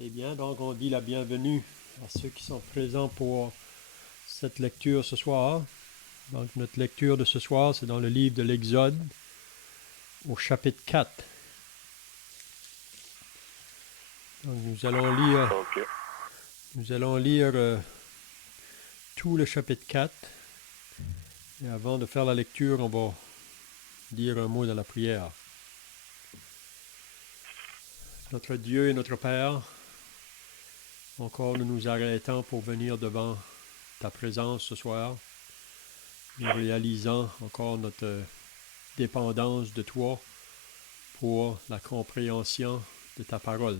C'est bien, donc on dit la bienvenue à ceux qui sont présents pour cette lecture ce soir. Donc notre lecture de ce soir, c'est dans le livre de l'Exode, au chapitre 4. Donc Ok. nous allons lire tout le chapitre 4. Et avant de faire la lecture, on va dire un mot de la prière. Notre Dieu et notre Père, encore nous nous arrêtons pour venir devant ta présence ce soir. Nous réalisons encore notre dépendance de toi pour la compréhension de ta parole.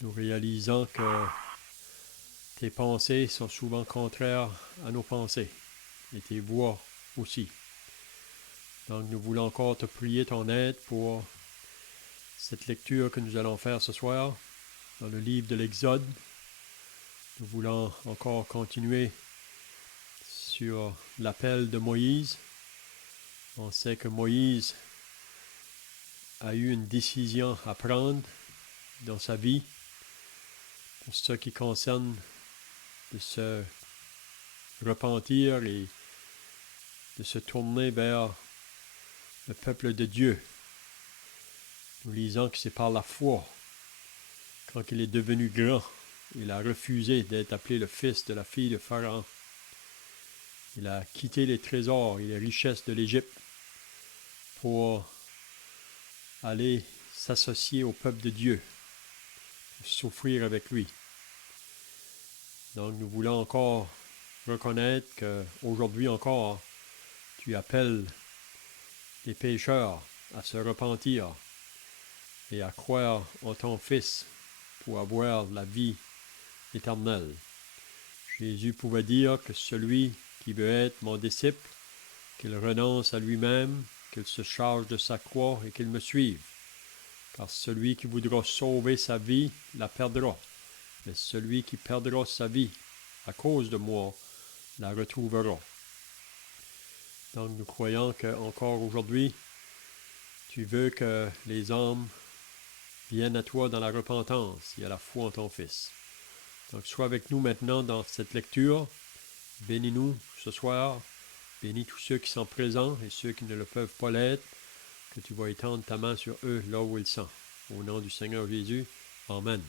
Nous réalisons que tes pensées sont souvent contraires à nos pensées et tes voix aussi. Donc nous voulons encore te prier ton aide pour cette lecture que nous allons faire ce soir dans le livre de l'Exode. Nous voulons encore continuer sur l'appel de Moïse. On sait que Moïse a eu une décision à prendre dans sa vie pour ce qui concerne de se repentir et de se tourner vers le peuple de Dieu. Nous lisons que c'est par la foi, quand il est devenu grand, il a refusé d'être appelé le fils de la fille de Pharaon. Il a quitté les trésors et les richesses de l'Égypte pour aller s'associer au peuple de Dieu, souffrir avec lui. Donc nous voulons encore reconnaître qu'aujourd'hui encore, tu appelles les pécheurs à se repentir et à croire en ton Fils pour avoir la vie éternelle. Jésus pouvait dire que celui qui veut être mon disciple, qu'il renonce à lui-même, qu'il se charge de sa croix et qu'il me suive. Car celui qui voudra sauver sa vie la perdra, mais celui qui perdra sa vie à cause de moi la retrouvera. Donc nous croyons qu'encore aujourd'hui, tu veux que les hommes viennent à toi dans la repentance et à la foi en ton Fils. Donc sois avec nous maintenant dans cette lecture. Bénis-nous ce soir. Bénis tous ceux qui sont présents et ceux qui ne le peuvent pas l'être, que tu vas étendre ta main sur eux là où ils sont. Au nom du Seigneur Jésus. Amen.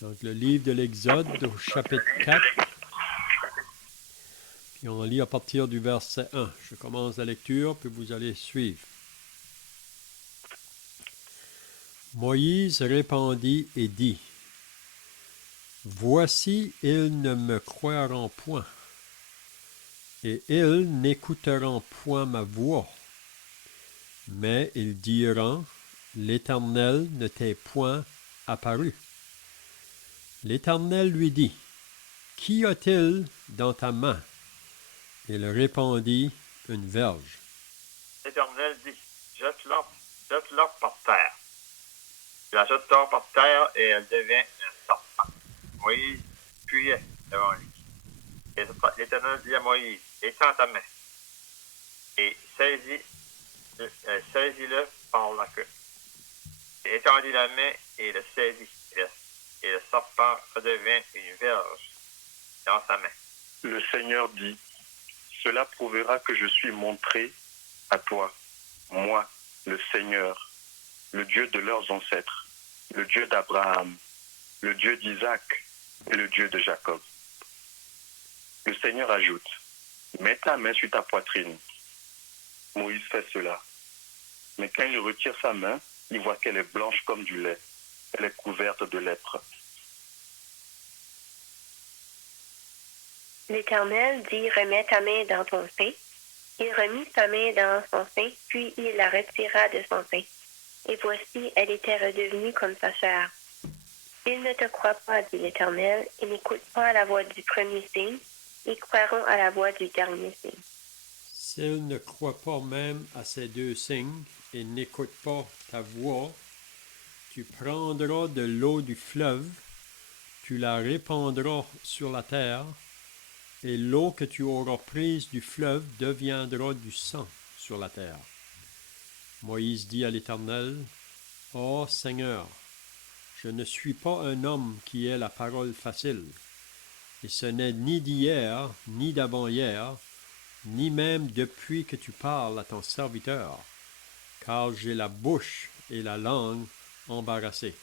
Donc le livre de l'Exode au chapitre 4. Puis on lit à partir du verset 1. Je commence la lecture, puis vous allez suivre. Moïse répondit et dit, « Voici, ils ne me croiront point, et ils n'écouteront point ma voix. Mais ils diront, l'Éternel ne t'est point apparu. » L'Éternel lui dit, « Qu'y a-t-il dans ta main? » Il répondit, « Une verge. » L'Éternel dit, jette-la par terre. Il la jette par terre et elle devient un serpent. Moïse fuyait devant lui. Et l'Éternel dit à Moïse, étends ta main et saisis-le par la queue. Il étendit la main et le saisit. Et le serpent redevint une verge dans sa main. Le Seigneur dit, cela prouvera que je suis montré à toi, moi, le Seigneur, le Dieu de leurs ancêtres, le Dieu d'Abraham, le Dieu d'Isaac et le Dieu de Jacob. Le Seigneur ajoute, mets ta main sur ta poitrine. Moïse fait cela. Mais quand il retire sa main, il voit qu'elle est blanche comme du lait. Elle est couverte de lèpre. L'Éternel dit, remets ta main dans ton sein. Il remit sa main dans son sein, puis il la retira de son sein. Et voici, elle était redevenue comme sa chair. Ils ne te croient pas, dit l'Éternel, et n'écoutent pas la voix du premier signe, ils croiront à la voix du dernier signe. S'ils ne croient pas même à ces deux signes et n'écoutent pas ta voix, tu prendras de l'eau du fleuve, tu la répandras sur la terre, et l'eau que tu auras prise du fleuve deviendra du sang sur la terre. Moïse dit à l'Éternel, Ô Seigneur, je ne suis pas un homme qui ait la parole facile, et ce n'est ni d'hier, ni d'avant-hier, ni même depuis que tu parles à ton serviteur, car j'ai la bouche et la langue embarrassées.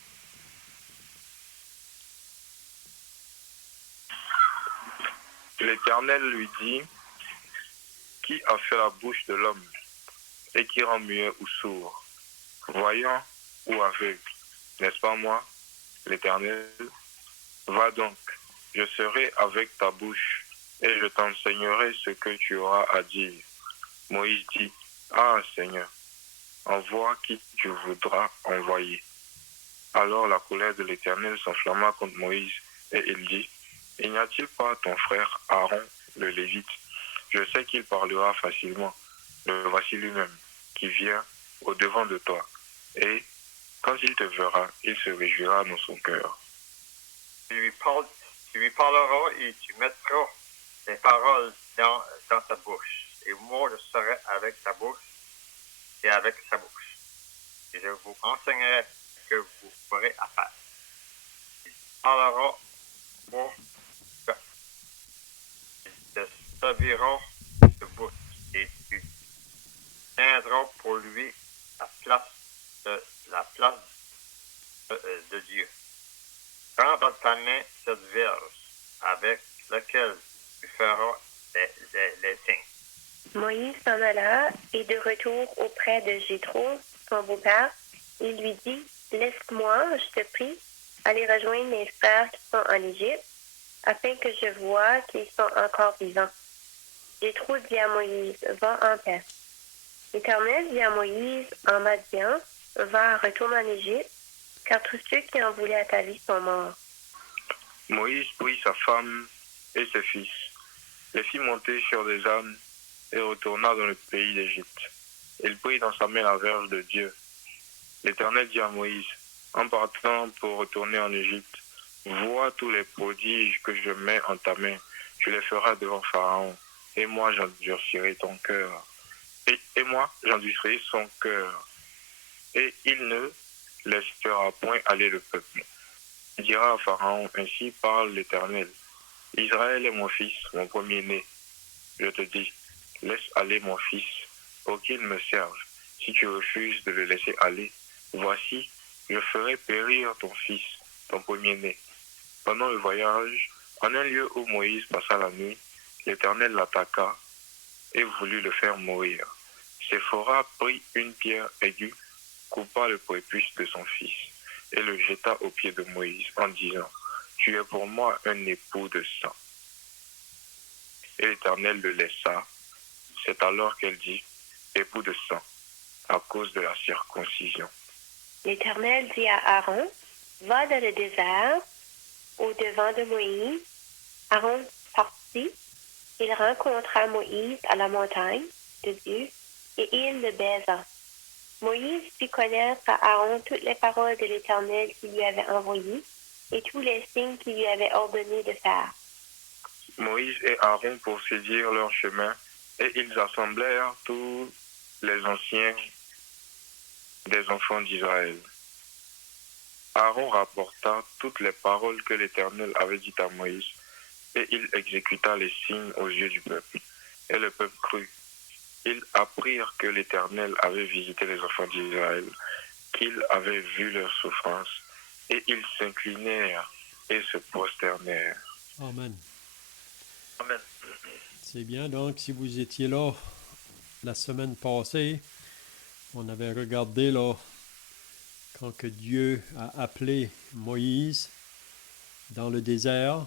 L'Éternel lui dit, qui a fait la bouche de l'homme et qui rend muet ou sourd, voyant ou aveugle, n'est-ce pas moi, l'Éternel? Va donc, je serai avec ta bouche et je t'enseignerai ce que tu auras à dire. Moïse dit, ah Seigneur, envoie qui tu voudras envoyer. Alors la colère de l'Éternel s'enflamma contre Moïse et il dit, il n'y a-t-il pas ton frère Aaron, le Lévite? Je sais qu'il parlera facilement. Le voici lui-même, qui vient au-devant de toi. Et quand il te verra, il se réjouira dans son cœur. Tu lui parleras et tu mettras tes paroles dans ta bouche. Et moi, je serai avec ta bouche et avec sa bouche. Et je vous enseignerai ce que vous ferez à faire. Il parlera pour te servira de bouche et tu tiendras pour lui la place de Dieu. Prends dans ta main cette verge avec laquelle tu feras les signes. Moïse s'en alla et de retour auprès de Jéthro, son beau-père, il lui dit, laisse-moi, je te prie, aller rejoindre mes frères qui sont en Égypte, afin que je voie qu'ils sont encore vivants. Jéthro dit à Moïse, va en paix. L'Éternel dit à Moïse en Madian, va, retourne en Égypte, car tous ceux qui en voulaient à ta vie sont morts. Moïse prit sa femme et ses fils, les fit monter sur des ânes et retourna dans le pays d'Égypte. Il prit dans sa main la verge de Dieu. L'Éternel dit à Moïse, en partant pour retourner en Égypte, vois tous les prodiges que je mets en ta main, tu les feras devant Pharaon, et moi j'endurcirai ton cœur. Et moi j'endurcirai son cœur, et il ne laissera point aller le peuple. Il dira à Pharaon, ainsi parle l'Éternel. Israël est mon fils, mon premier-né. Je te dis, laisse aller mon fils, pour qu'il me serve. Si tu refuses de le laisser aller, voici, je ferai périr ton fils, ton premier-né. Pendant le voyage, en un lieu où Moïse passa la nuit, l'Éternel l'attaqua et voulut le faire mourir. Séphora prit une pierre aiguë, coupa le prépuce de son fils et le jeta aux pieds de Moïse en disant, tu es pour moi un époux de sang. Et l'Éternel le laissa. C'est alors qu'elle dit, époux de sang, à cause de la circoncision. L'Éternel dit à Aaron, va dans le désert, au-devant de Moïse. Aaron partit, il rencontra Moïse à la montagne de Dieu, et il le baisa. Moïse fit connaître à Aaron toutes les paroles de l'Éternel qu'il lui avait envoyées, et tous les signes qu'il lui avait ordonné de faire. Moïse et Aaron poursuivirent leur chemin, et ils assemblèrent tous les anciens des enfants d'Israël. Aaron rapporta toutes les paroles que l'Éternel avait dites à Moïse, et il exécuta les signes aux yeux du peuple. Et le peuple crut. Ils apprirent que l'Éternel avait visité les enfants d'Israël, qu'il avait vu leurs souffrances, et ils s'inclinèrent et se prosternèrent. Amen. Amen. C'est bien, donc, si vous étiez là la semaine passée, on avait regardé là quand que Dieu a appelé Moïse dans le désert.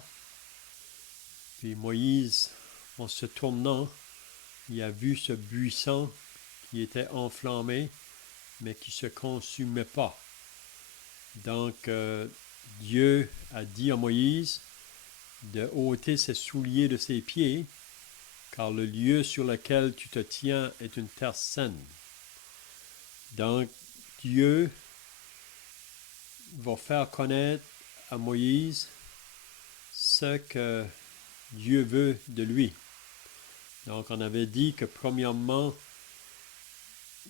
Puis Moïse, en se tournant, il a vu ce buisson qui était enflammé, mais qui ne se consumait pas. Donc, Dieu a dit à Moïse de ôter ses souliers de ses pieds, car le lieu sur lequel tu te tiens est une terre saine. Donc, Dieu va faire connaître à Moïse ce que Dieu veut de lui. Donc, on avait dit que premièrement,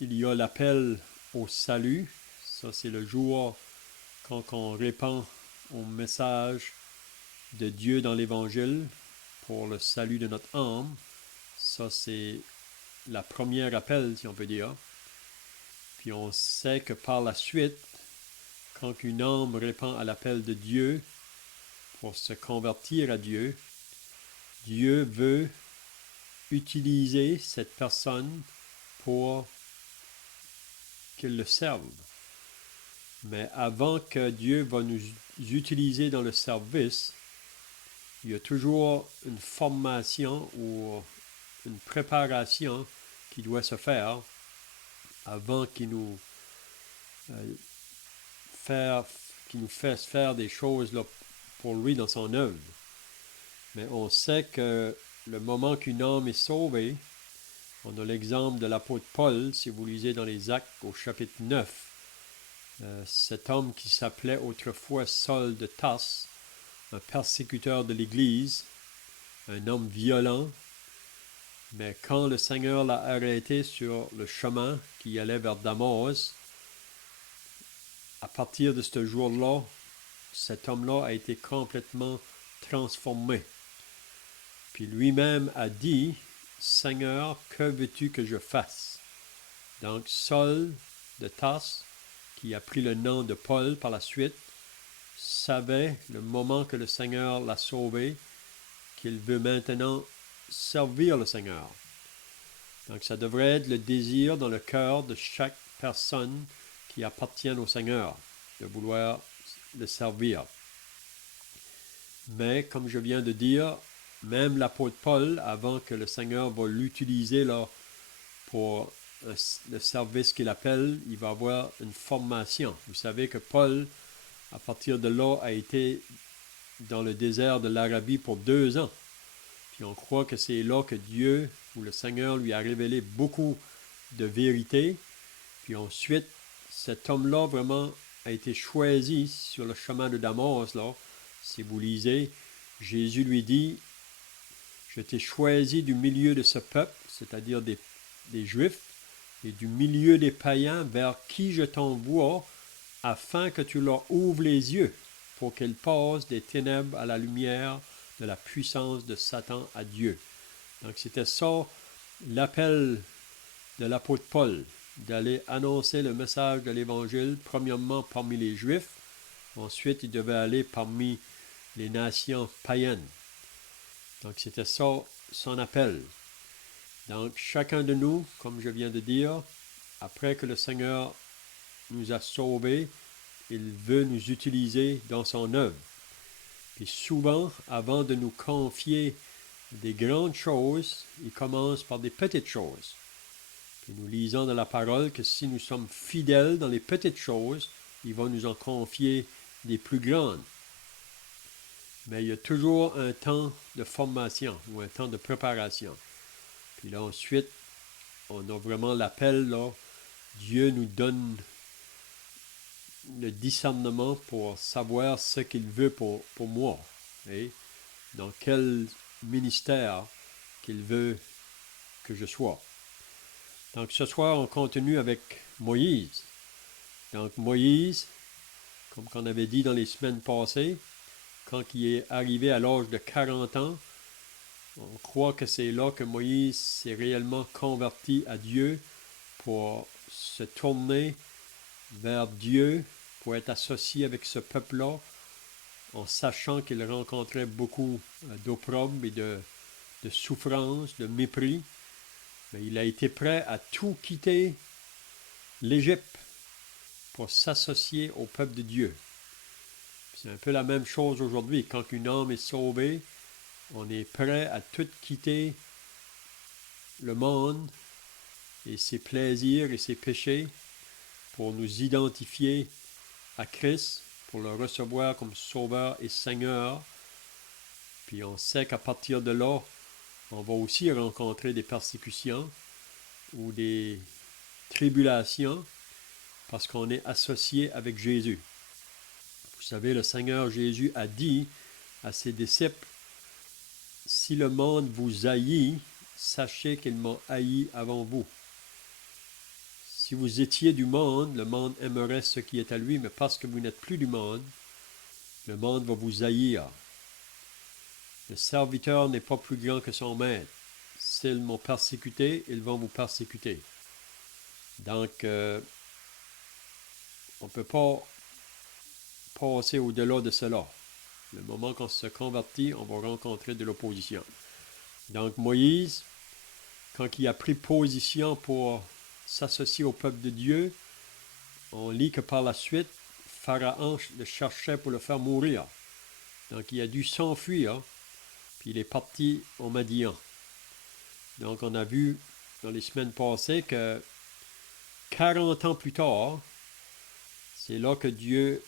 il y a l'appel au salut, Ça, c'est le jour quand on répand au message de Dieu dans l'Évangile pour le salut de notre âme. Ça, c'est la première appel, si on peut dire. Puis on sait que par la suite, quand une âme répond à l'appel de Dieu pour se convertir à Dieu, Dieu veut utiliser cette personne pour qu'il le serve. Mais avant que Dieu va nous utiliser dans le service, il y a toujours une formation ou une préparation qui doit se faire avant qu'il nous fasse faire des choses là, pour lui dans son œuvre. Mais on sait que le moment qu'une âme est sauvée, on a l'exemple de l'apôtre Paul, si vous lisez dans les Actes au chapitre 9, cet homme qui s'appelait autrefois Saul de Tarse, un persécuteur de l'Église, un homme violent, mais quand le Seigneur l'a arrêté sur le chemin qui allait vers Damas, à partir de ce jour-là, cet homme-là a été complètement transformé. Puis lui-même a dit, « Seigneur, que veux-tu que je fasse? » Donc Saul de Tarse, qui a pris le nom de Paul par la suite, savait le moment que le Seigneur l'a sauvé, qu'il veut maintenant servir le Seigneur. Donc ça devrait être le désir dans le cœur de chaque personne qui appartient au Seigneur, de vouloir le servir. Mais comme je viens de dire, même l'apôtre Paul, avant que le Seigneur va l'utiliser là, pour le service qu'il appelle, il va avoir une formation. Vous savez que Paul, à partir de là, a été dans le désert de l'Arabie pour 2 ans. Puis on croit que c'est là que Dieu ou le Seigneur lui a révélé beaucoup de vérités. Puis ensuite, cet homme-là vraiment a été choisi sur le chemin de Damas. Là. Si vous lisez, Jésus lui dit, « Je t'ai choisi du milieu de ce peuple, c'est-à-dire des Juifs, et du milieu des païens vers qui je t'envoie, afin que tu leur ouvres les yeux, pour qu'ils passent des ténèbres à la lumière de la puissance de Satan à Dieu. » Donc c'était ça l'appel de l'apôtre Paul, d'aller annoncer le message de l'Évangile, premièrement parmi les Juifs, ensuite il devait aller parmi les nations païennes. Donc c'était ça son appel. Donc chacun de nous, comme je viens de dire, après que le Seigneur nous a sauvés, il veut nous utiliser dans son œuvre. Puis souvent, avant de nous confier des grandes choses, il commence par des petites choses. Puis nous lisons dans la parole que si nous sommes fidèles dans les petites choses, il va nous en confier des plus grandes. Mais il y a toujours un temps de formation ou un temps de préparation. Puis là ensuite, on a vraiment l'appel là. Dieu nous donne le discernement pour savoir ce qu'il veut pour moi. Et dans quel ministère qu'il veut que je sois. Donc ce soir, on continue avec Moïse. Donc Moïse, comme on avait dit dans les semaines passées, quand il est arrivé à l'âge de 40 ans, on croit que c'est là que Moïse s'est réellement converti à Dieu pour se tourner vers Dieu, pour être associé avec ce peuple-là, en sachant qu'il rencontrait beaucoup d'opprobre et de souffrance, de mépris. Mais il a été prêt à tout quitter l'Égypte pour s'associer au peuple de Dieu. C'est un peu la même chose aujourd'hui. Quand une âme est sauvée, on est prêt à tout quitter le monde et ses plaisirs et ses péchés pour nous identifier à Christ, pour le recevoir comme Sauveur et Seigneur. Puis on sait qu'à partir de là, on va aussi rencontrer des persécutions ou des tribulations parce qu'on est associé avec Jésus. Vous savez, le Seigneur Jésus a dit à ses disciples, « Si le monde vous haït, sachez qu'il m'a haï avant vous. » si vous étiez du monde, le monde aimerait ce qui est à lui, mais parce que vous n'êtes plus du monde, le monde va vous haïr. Le serviteur n'est pas plus grand que son maître. S'ils m'ont persécuté, ils vont vous persécuter. Donc, on ne peut pas passer au-delà de cela. Le moment qu'on se convertit, on va rencontrer de l'opposition. Donc, Moïse, quand il a pris position pour s'associer au peuple de Dieu, on lit que par la suite, Pharaon le cherchait pour le faire mourir. Donc, il a dû s'enfuir, puis il est parti au Madian. Donc, on a vu dans les semaines passées que 40 ans plus tard, c'est là que Dieu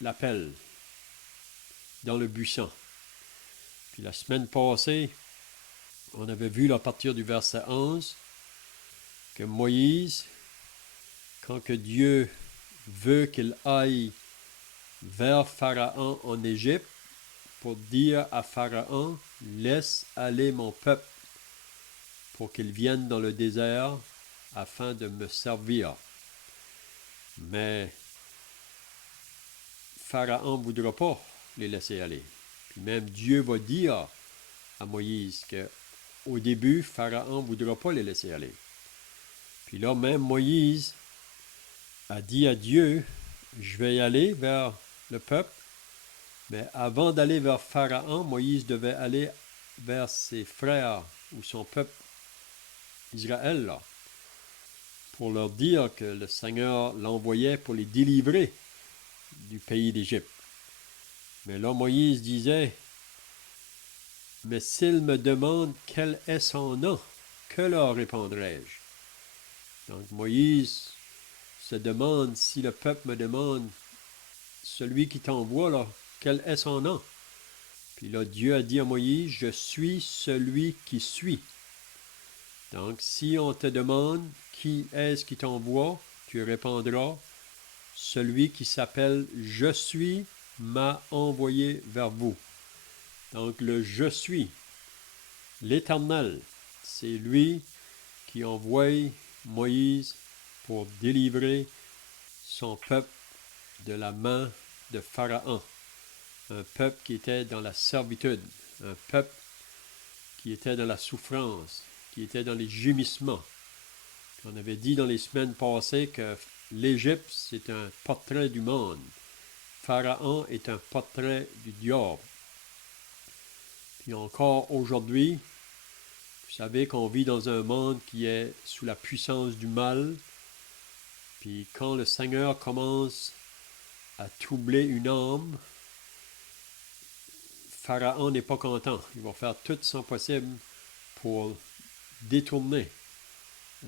l'appelle, dans le buisson. Puis la semaine passée, on avait vu à partir du verset 11 que Moïse, quand que Dieu veut qu'il aille vers Pharaon en Égypte pour dire à Pharaon, laisse aller mon peuple pour qu'ils viennent dans le désert afin de me servir. Mais Pharaon ne voudra pas les laisser aller. Puis même Dieu va dire à Moïse qu'au début, Pharaon ne voudra pas les laisser aller. Puis là, même Moïse a dit à Dieu, je vais y aller vers le peuple, mais avant d'aller vers Pharaon, Moïse devait aller vers ses frères ou son peuple Israël, là, pour leur dire que le Seigneur l'envoyait pour les délivrer du pays d'Égypte. Mais là, Moïse disait, mais s'ils me demandent quel est son nom, que leur répondrai-je? Donc Moïse se demande, si le peuple me demande, celui qui t'envoie, là, quel est son nom? Puis là, Dieu a dit à Moïse, je suis celui qui suis. Donc, si on te demande qui est-ce qui t'envoie, tu répondras, celui qui s'appelle je suis m'a envoyé vers vous. Donc, le je suis, l'Éternel, c'est lui qui envoie Moïse pour délivrer son peuple de la main de Pharaon. Un peuple qui était dans la servitude, un peuple qui était dans la souffrance, qui était dans les gémissements. On avait dit dans les semaines passées que l'Égypte, c'est un portrait du monde. Pharaon est un portrait du diable. Puis encore aujourd'hui, vous savez qu'on vit dans un monde qui est sous la puissance du mal. Puis quand le Seigneur commence à troubler une âme, Pharaon n'est pas content. Il va faire tout son possible pour détourner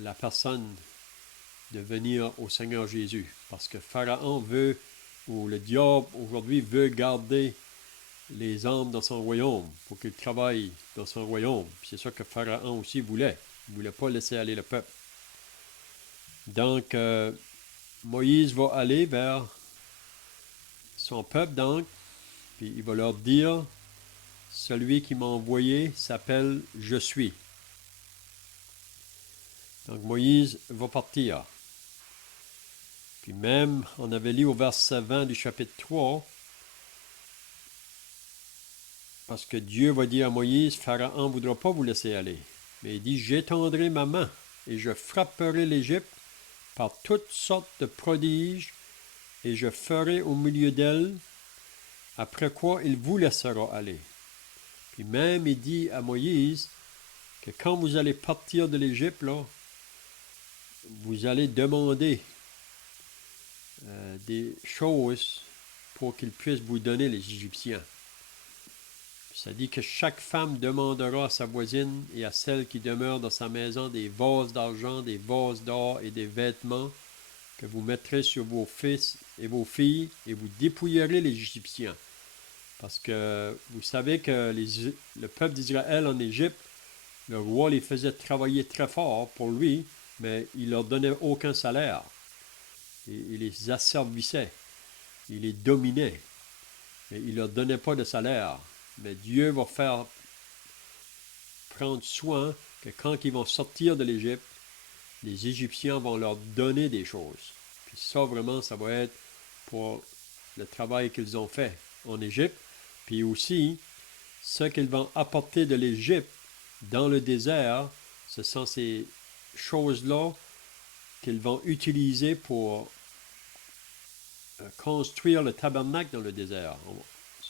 la personne de venir au Seigneur Jésus. Parce que Pharaon veut, ou le diable aujourd'hui veut garder les âmes dans son royaume pour qu'ils travaillent dans son royaume. Puis c'est ça que Pharaon aussi voulait. Il ne voulait pas laisser aller le peuple. Donc, Moïse va aller vers son peuple, donc, puis il va leur dire, celui qui m'a envoyé s'appelle Je suis. Donc Moïse va partir. Puis même, on avait lu au verset 20 du chapitre 3, parce que Dieu va dire à Moïse, Pharaon ne voudra pas vous laisser aller. Mais il dit, j'étendrai ma main et je frapperai l'Égypte par toutes sortes de prodiges et je ferai au milieu d'elle, après quoi il vous laissera aller. Puis même, il dit à Moïse que quand vous allez partir de l'Égypte, là, vous allez demander des choses pour qu'ils puissent vous donner les Égyptiens. Ça dit que chaque femme demandera à sa voisine et à celle qui demeure dans sa maison des vases d'argent, des vases d'or et des vêtements que vous mettrez sur vos fils et vos filles et vous dépouillerez les Égyptiens. Parce que vous savez que le peuple d'Israël en Égypte, le roi les faisait travailler très fort pour lui, mais il ne leur donnait aucun salaire. Il les asservissait, il les dominait, mais il ne leur donnait pas de salaire. Mais Dieu va faire prendre soin que quand ils vont sortir de l'Égypte, les Égyptiens vont leur donner des choses. Puis ça, vraiment, ça va être pour le travail qu'ils ont fait en Égypte. Puis aussi, ce qu'ils vont apporter de l'Égypte dans le désert, ce sont ces choses-là qu'ils vont utiliser pour construire le tabernacle dans le désert.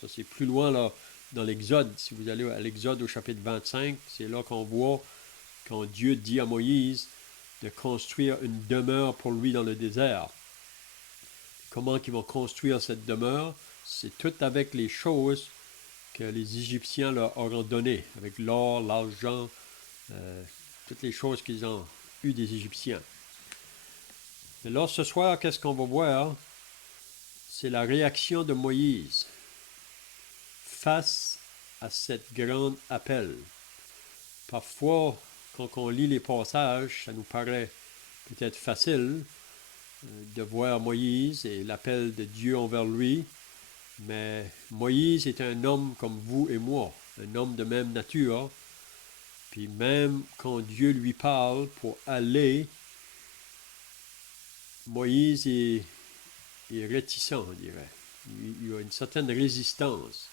Ça, c'est plus loin là, dans l'Exode. Si vous allez à l'Exode au chapitre 25, c'est là qu'on voit quand Dieu dit à Moïse de construire une demeure pour lui dans le désert. Comment ils vont construire cette demeure? C'est tout avec les choses que les Égyptiens leur auront données, avec l'or, l'argent, toutes les choses qu'ils ont eues des Égyptiens. Et là, ce soir, qu'est-ce qu'on va voir? C'est la réaction de Moïse face à cette grande appel. Parfois, quand on lit les passages, ça nous paraît peut-être facile de voir Moïse et l'appel de Dieu envers lui, mais Moïse est un homme comme vous et moi, un homme de même nature, puis même quand Dieu lui parle pour aller, Moïse est réticent, on dirait. Il a une certaine résistance.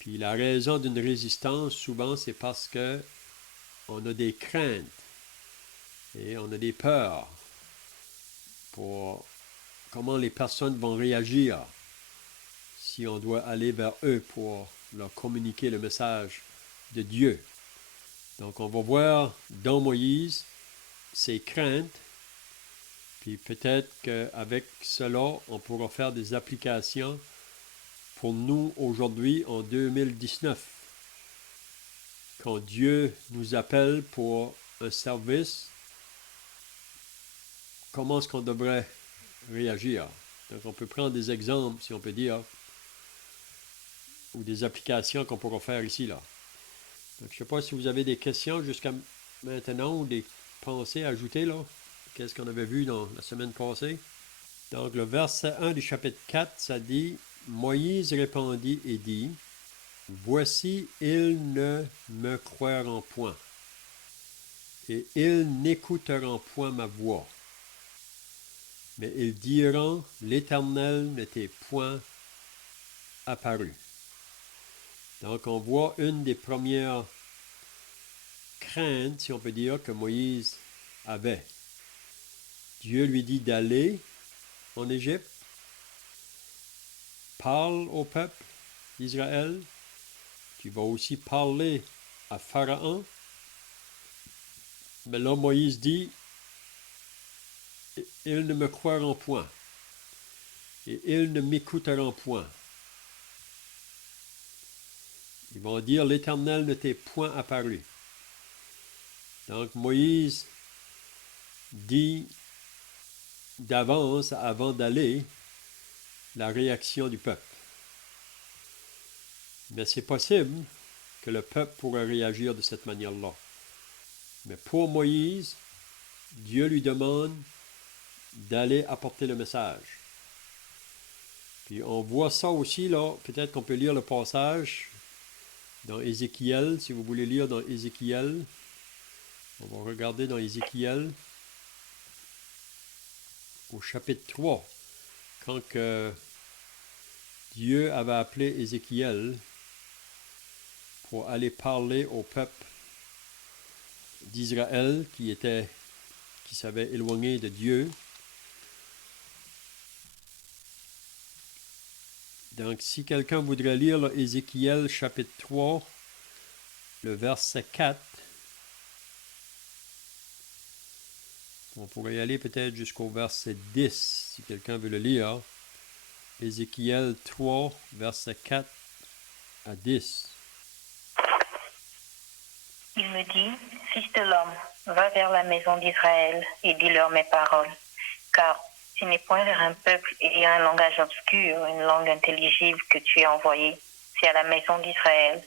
Puis la raison d'une résistance, souvent, c'est parce que on a des craintes et on a des peurs pour comment les personnes vont réagir si on doit aller vers eux pour leur communiquer le message de Dieu. Donc on va voir dans Moïse ses craintes, puis peut-être qu'avec cela, on pourra faire des applications pour nous aujourd'hui en 2019. Quand Dieu nous appelle pour un service, comment est-ce qu'on devrait réagir? Donc on peut prendre des exemples, si on peut dire, ou des applications qu'on pourra faire ici, là. Donc, je ne sais pas si vous avez des questions jusqu'à maintenant ou des pensées à ajouter, là. Qu'est-ce qu'on avait vu dans la semaine passée? Donc, le verset 1 du chapitre 4, ça dit « Moïse répondit et dit, « Voici, ils ne me croiront point, et ils n'écouteront point ma voix. Mais ils diront, l'Éternel n'était point apparu. » Donc, on voit une des premières craintes, si on peut dire, que Moïse avait. Dieu lui dit d'aller en Égypte, parle au peuple d'Israël, tu vas aussi parler à Pharaon. Mais là, Moïse dit, ils ne me croiront point, et ils ne m'écouteront point. Ils vont dire, l'Éternel ne t'est point apparu. Donc Moïse dit d'avance, avant d'aller, la réaction du peuple. Mais c'est possible que le peuple pourrait réagir de cette manière-là. Mais pour Moïse, Dieu lui demande d'aller apporter le message. Puis on voit ça aussi, là, peut-être qu'on peut lire le passage dans Ézéchiel, si vous voulez lire dans Ézéchiel. On va regarder dans Ézéchiel, au chapitre 3, quand que Dieu avait appelé Ézéchiel pour aller parler au peuple d'Israël qui s'avait éloigné de Dieu. Donc, si quelqu'un voudrait lire là, Ézéchiel chapitre 3, le verset 4, on pourrait y aller peut-être jusqu'au verset 10, si quelqu'un veut le lire. Ézéchiel 3, verset 4 à 10. Il me dit, Fils de l'homme, va vers la maison d'Israël et dis-leur mes paroles, car ce n'est point vers un peuple ayant un langage obscur, une langue intelligible que tu es envoyé, c'est à la maison d'Israël.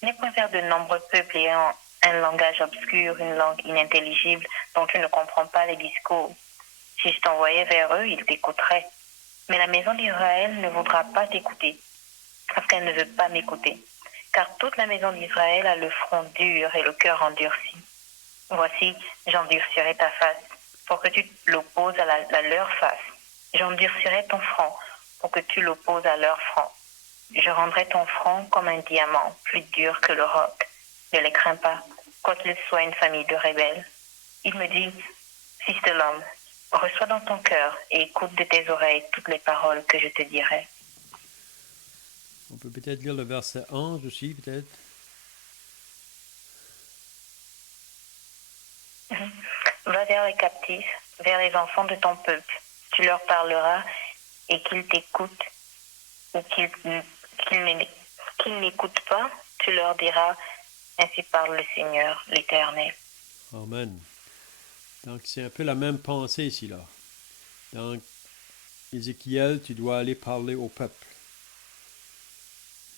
Ce n'est point vers de nombreux peuples ayant un langage obscur, une langue inintelligible dont tu ne comprends pas les discours. Si je t'envoyais vers eux, ils t'écouteraient. Mais la maison d'Israël ne voudra pas t'écouter, parce qu'elle ne veut pas m'écouter. Car toute la maison d'Israël a le front dur et le cœur endurci. Voici, j'endurcirai ta face pour que tu l'opposes à leur face. J'endurcirai ton front pour que tu l'opposes à leur front. Je rendrai ton front comme un diamant, plus dur que le roc. Ne les crains pas, quoiqu'ils soient une famille de rebelles. Il me dit, Fils de l'homme, reçois dans ton cœur et écoute de tes oreilles toutes les paroles que je te dirai. On peut peut-être lire le verset 11 aussi, peut-être. Va vers les captifs, vers les enfants de ton peuple. Tu leur parleras et qu'ils t'écoutent ou qu'ils n'écoutent pas, tu leur diras, ainsi parle le Seigneur, l'Éternel. Amen. Donc, c'est un peu la même pensée ici, là. Donc, Ézéchiel, tu dois aller parler au peuple.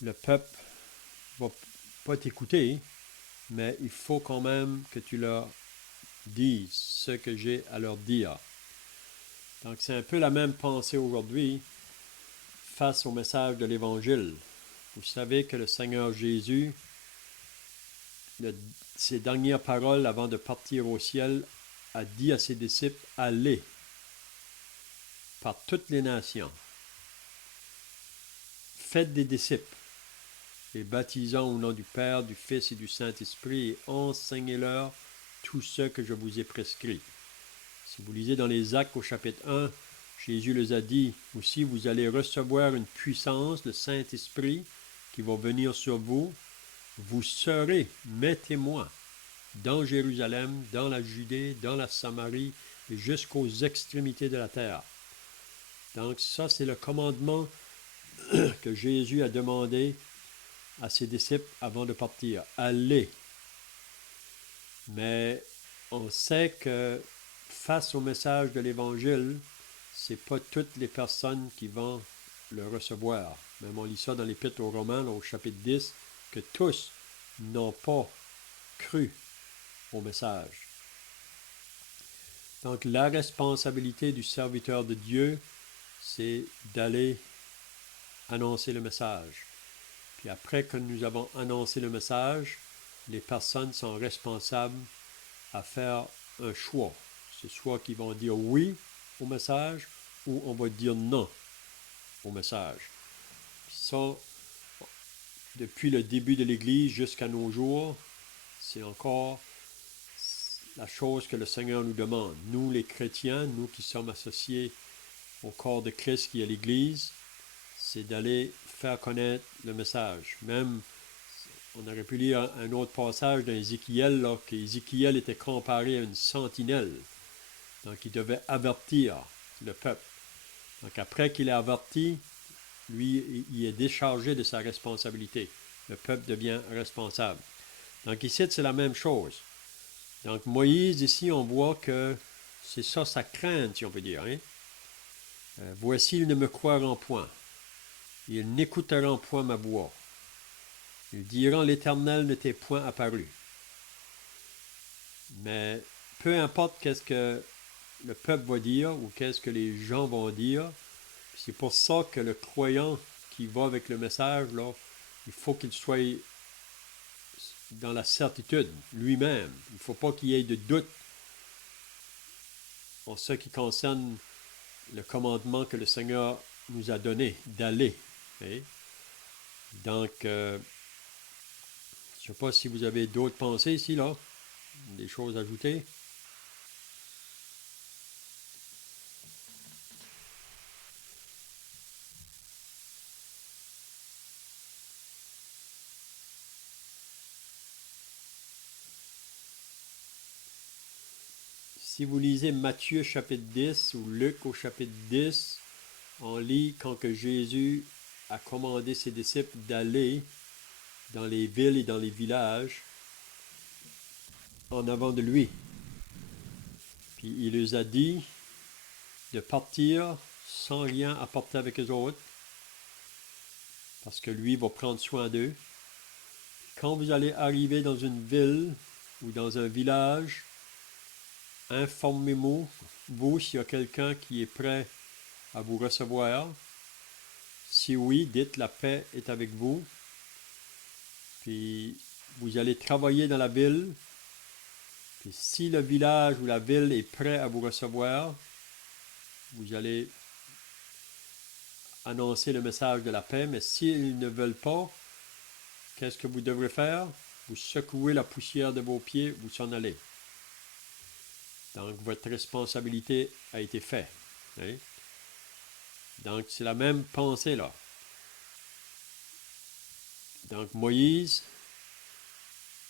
Le peuple ne va pas t'écouter, mais il faut quand même que tu leur dises ce que j'ai à leur dire. Donc, c'est un peu la même pensée aujourd'hui face au message de l'Évangile. Vous savez que le Seigneur Jésus, ses dernières paroles avant de partir au ciel, a dit à ses disciples, allez par toutes les nations, faites des disciples, les baptisant au nom du Père, du Fils et du Saint-Esprit, et enseignez-leur tout ce que je vous ai prescrit. Si vous lisez dans les Actes au chapitre 1, Jésus les a dit aussi, vous allez recevoir une puissance, le Saint-Esprit, qui va venir sur vous. Vous serez mes témoins dans Jérusalem, dans la Judée, dans la Samarie et jusqu'aux extrémités de la terre. Donc ça, c'est le commandement que Jésus a demandé à ses disciples avant de partir. Allez. Mais on sait que face au message de l'Évangile, ce n'est pas toutes les personnes qui vont le recevoir. Même on lit ça dans l'Épître aux Romains, au chapitre 10, que tous n'ont pas cru au message. Donc la responsabilité du serviteur de Dieu, c'est d'aller annoncer le message. Puis après que nous avons annoncé le message, les personnes sont responsables à faire un choix. C'est soit qu'ils vont dire oui au message ou on va dire non au message. Puis ça, depuis le début de l'Église jusqu'à nos jours, c'est encore la chose que le Seigneur nous demande. Nous, les chrétiens, nous qui sommes associés au corps de Christ qui est l'Église, c'est d'aller faire connaître le message. Même, on aurait pu lire un autre passage dans Ézéchiel, là, qu'Ézéchiel était comparé à une sentinelle. Donc, il devait avertir le peuple. Donc, après qu'il ait averti, lui, il est déchargé de sa responsabilité. Le peuple devient responsable. Donc, ici, c'est la même chose. Donc, Moïse, ici, on voit que c'est ça sa crainte, si on peut dire. Hein? Voici, ils ne me croiront point. Ils n'écouteront point ma voix. Ils diront, l'Éternel ne t'est point apparu. Mais peu importe qu'est-ce que le peuple va dire ou qu'est-ce que les gens vont dire, c'est pour ça que le croyant qui va avec le message, là, il faut qu'il soit dans la certitude lui-même. Il ne faut pas qu'il y ait de doute en ce qui concerne le commandement que le Seigneur nous a donné, d'aller. Okay? Donc, je ne sais pas si vous avez d'autres pensées ici, là, des choses à ajouter. Si vous lisez Matthieu chapitre 10 ou Luc au chapitre 10, on lit quand que Jésus a commandé ses disciples d'aller dans les villes et dans les villages en avant de lui. Puis il leur a dit de partir sans rien apporter avec eux autres, parce que lui va prendre soin d'eux. Quand vous allez arriver dans une ville ou dans un village, informez-vous s'il y a quelqu'un qui est prêt à vous recevoir. Si oui, dites la paix est avec vous. Puis vous allez travailler dans la ville. Puis si le village ou la ville est prêt à vous recevoir, vous allez annoncer le message de la paix, mais s'ils ne veulent pas, qu'est-ce que vous devrez faire? Vous secouez la poussière de vos pieds, vous s'en allez. Donc, votre responsabilité a été faite. Hein? Donc, c'est la même pensée là. Donc, Moïse,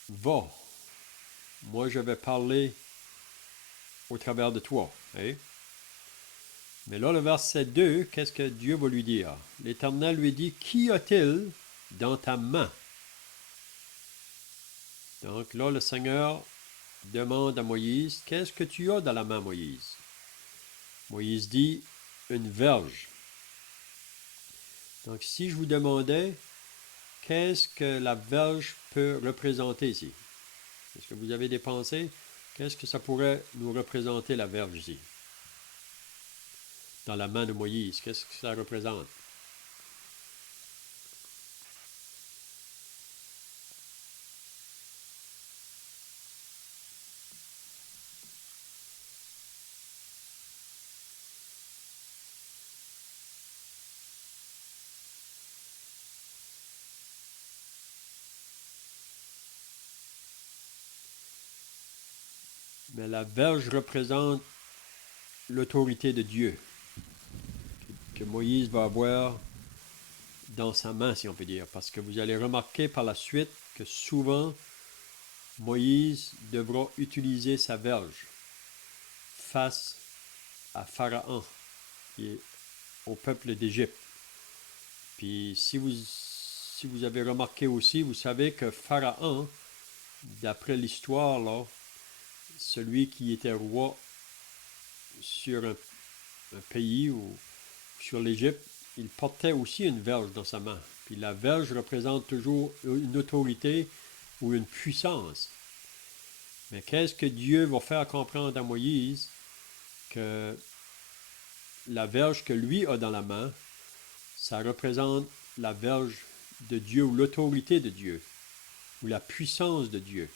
va. Moi, je vais parler au travers de toi. Hein? Mais là, le verset 2, qu'est-ce que Dieu va lui dire? L'Éternel lui dit, qu'y a-t-il dans ta main? Donc là, le Seigneur demande à Moïse, qu'est-ce que tu as dans la main, Moïse? Moïse dit, une verge. Donc si je vous demandais, qu'est-ce que la verge peut représenter ici? Est-ce que vous avez des pensées? Qu'est-ce que ça pourrait nous représenter, la verge ici? Dans la main de Moïse, qu'est-ce que ça représente? Mais la verge représente l'autorité de Dieu, que Moïse va avoir dans sa main, si on peut dire. Parce que vous allez remarquer par la suite que souvent, Moïse devra utiliser sa verge face à Pharaon et au peuple d'Égypte. Puis si vous avez remarqué aussi, vous savez que Pharaon, d'après l'histoire, là, celui qui était roi sur un pays ou sur l'Égypte, il portait aussi une verge dans sa main. Puis la verge représente toujours une autorité ou une puissance. Mais qu'est-ce que Dieu va faire comprendre à Moïse? Que la verge que lui a dans la main, ça représente la verge de Dieu ou l'autorité de Dieu ou la puissance de Dieu.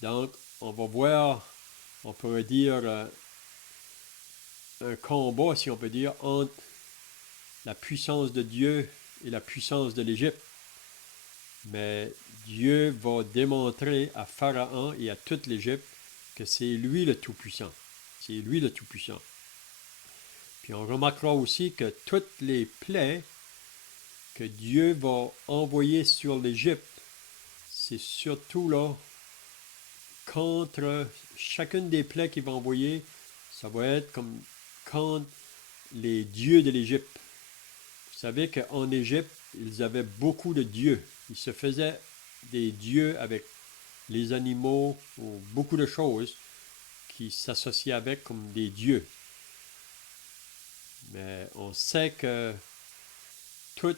Donc, on va voir, on pourrait dire, un combat, si on peut dire, entre la puissance de Dieu et la puissance de l'Égypte. Mais Dieu va démontrer à Pharaon et à toute l'Égypte que c'est lui le Tout-Puissant. C'est lui le Tout-Puissant. Puis on remarquera aussi que toutes les plaies que Dieu va envoyer sur l'Égypte, c'est surtout là, contre chacune des plaies qu'il va envoyer, ça va être comme contre les dieux de l'Égypte. Vous savez qu'en Égypte, ils avaient beaucoup de dieux. Ils se faisaient des dieux avec les animaux ou beaucoup de choses qui s'associaient avec comme des dieux. Mais on sait que tout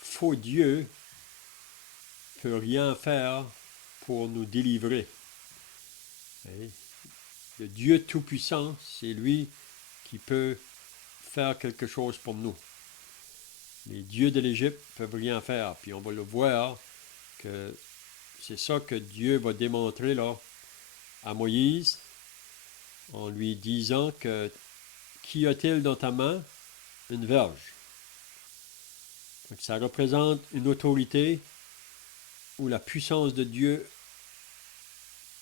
faux Dieu ne peut rien faire pour nous délivrer. Le Dieu Tout-Puissant, c'est lui qui peut faire quelque chose pour nous. Les dieux de l'Égypte ne peuvent rien faire. Puis on va le voir que c'est ça que Dieu va démontrer là à Moïse en lui disant que qu'y a-t-il dans ta main? Une verge. Donc ça représente une autorité ou la puissance de Dieu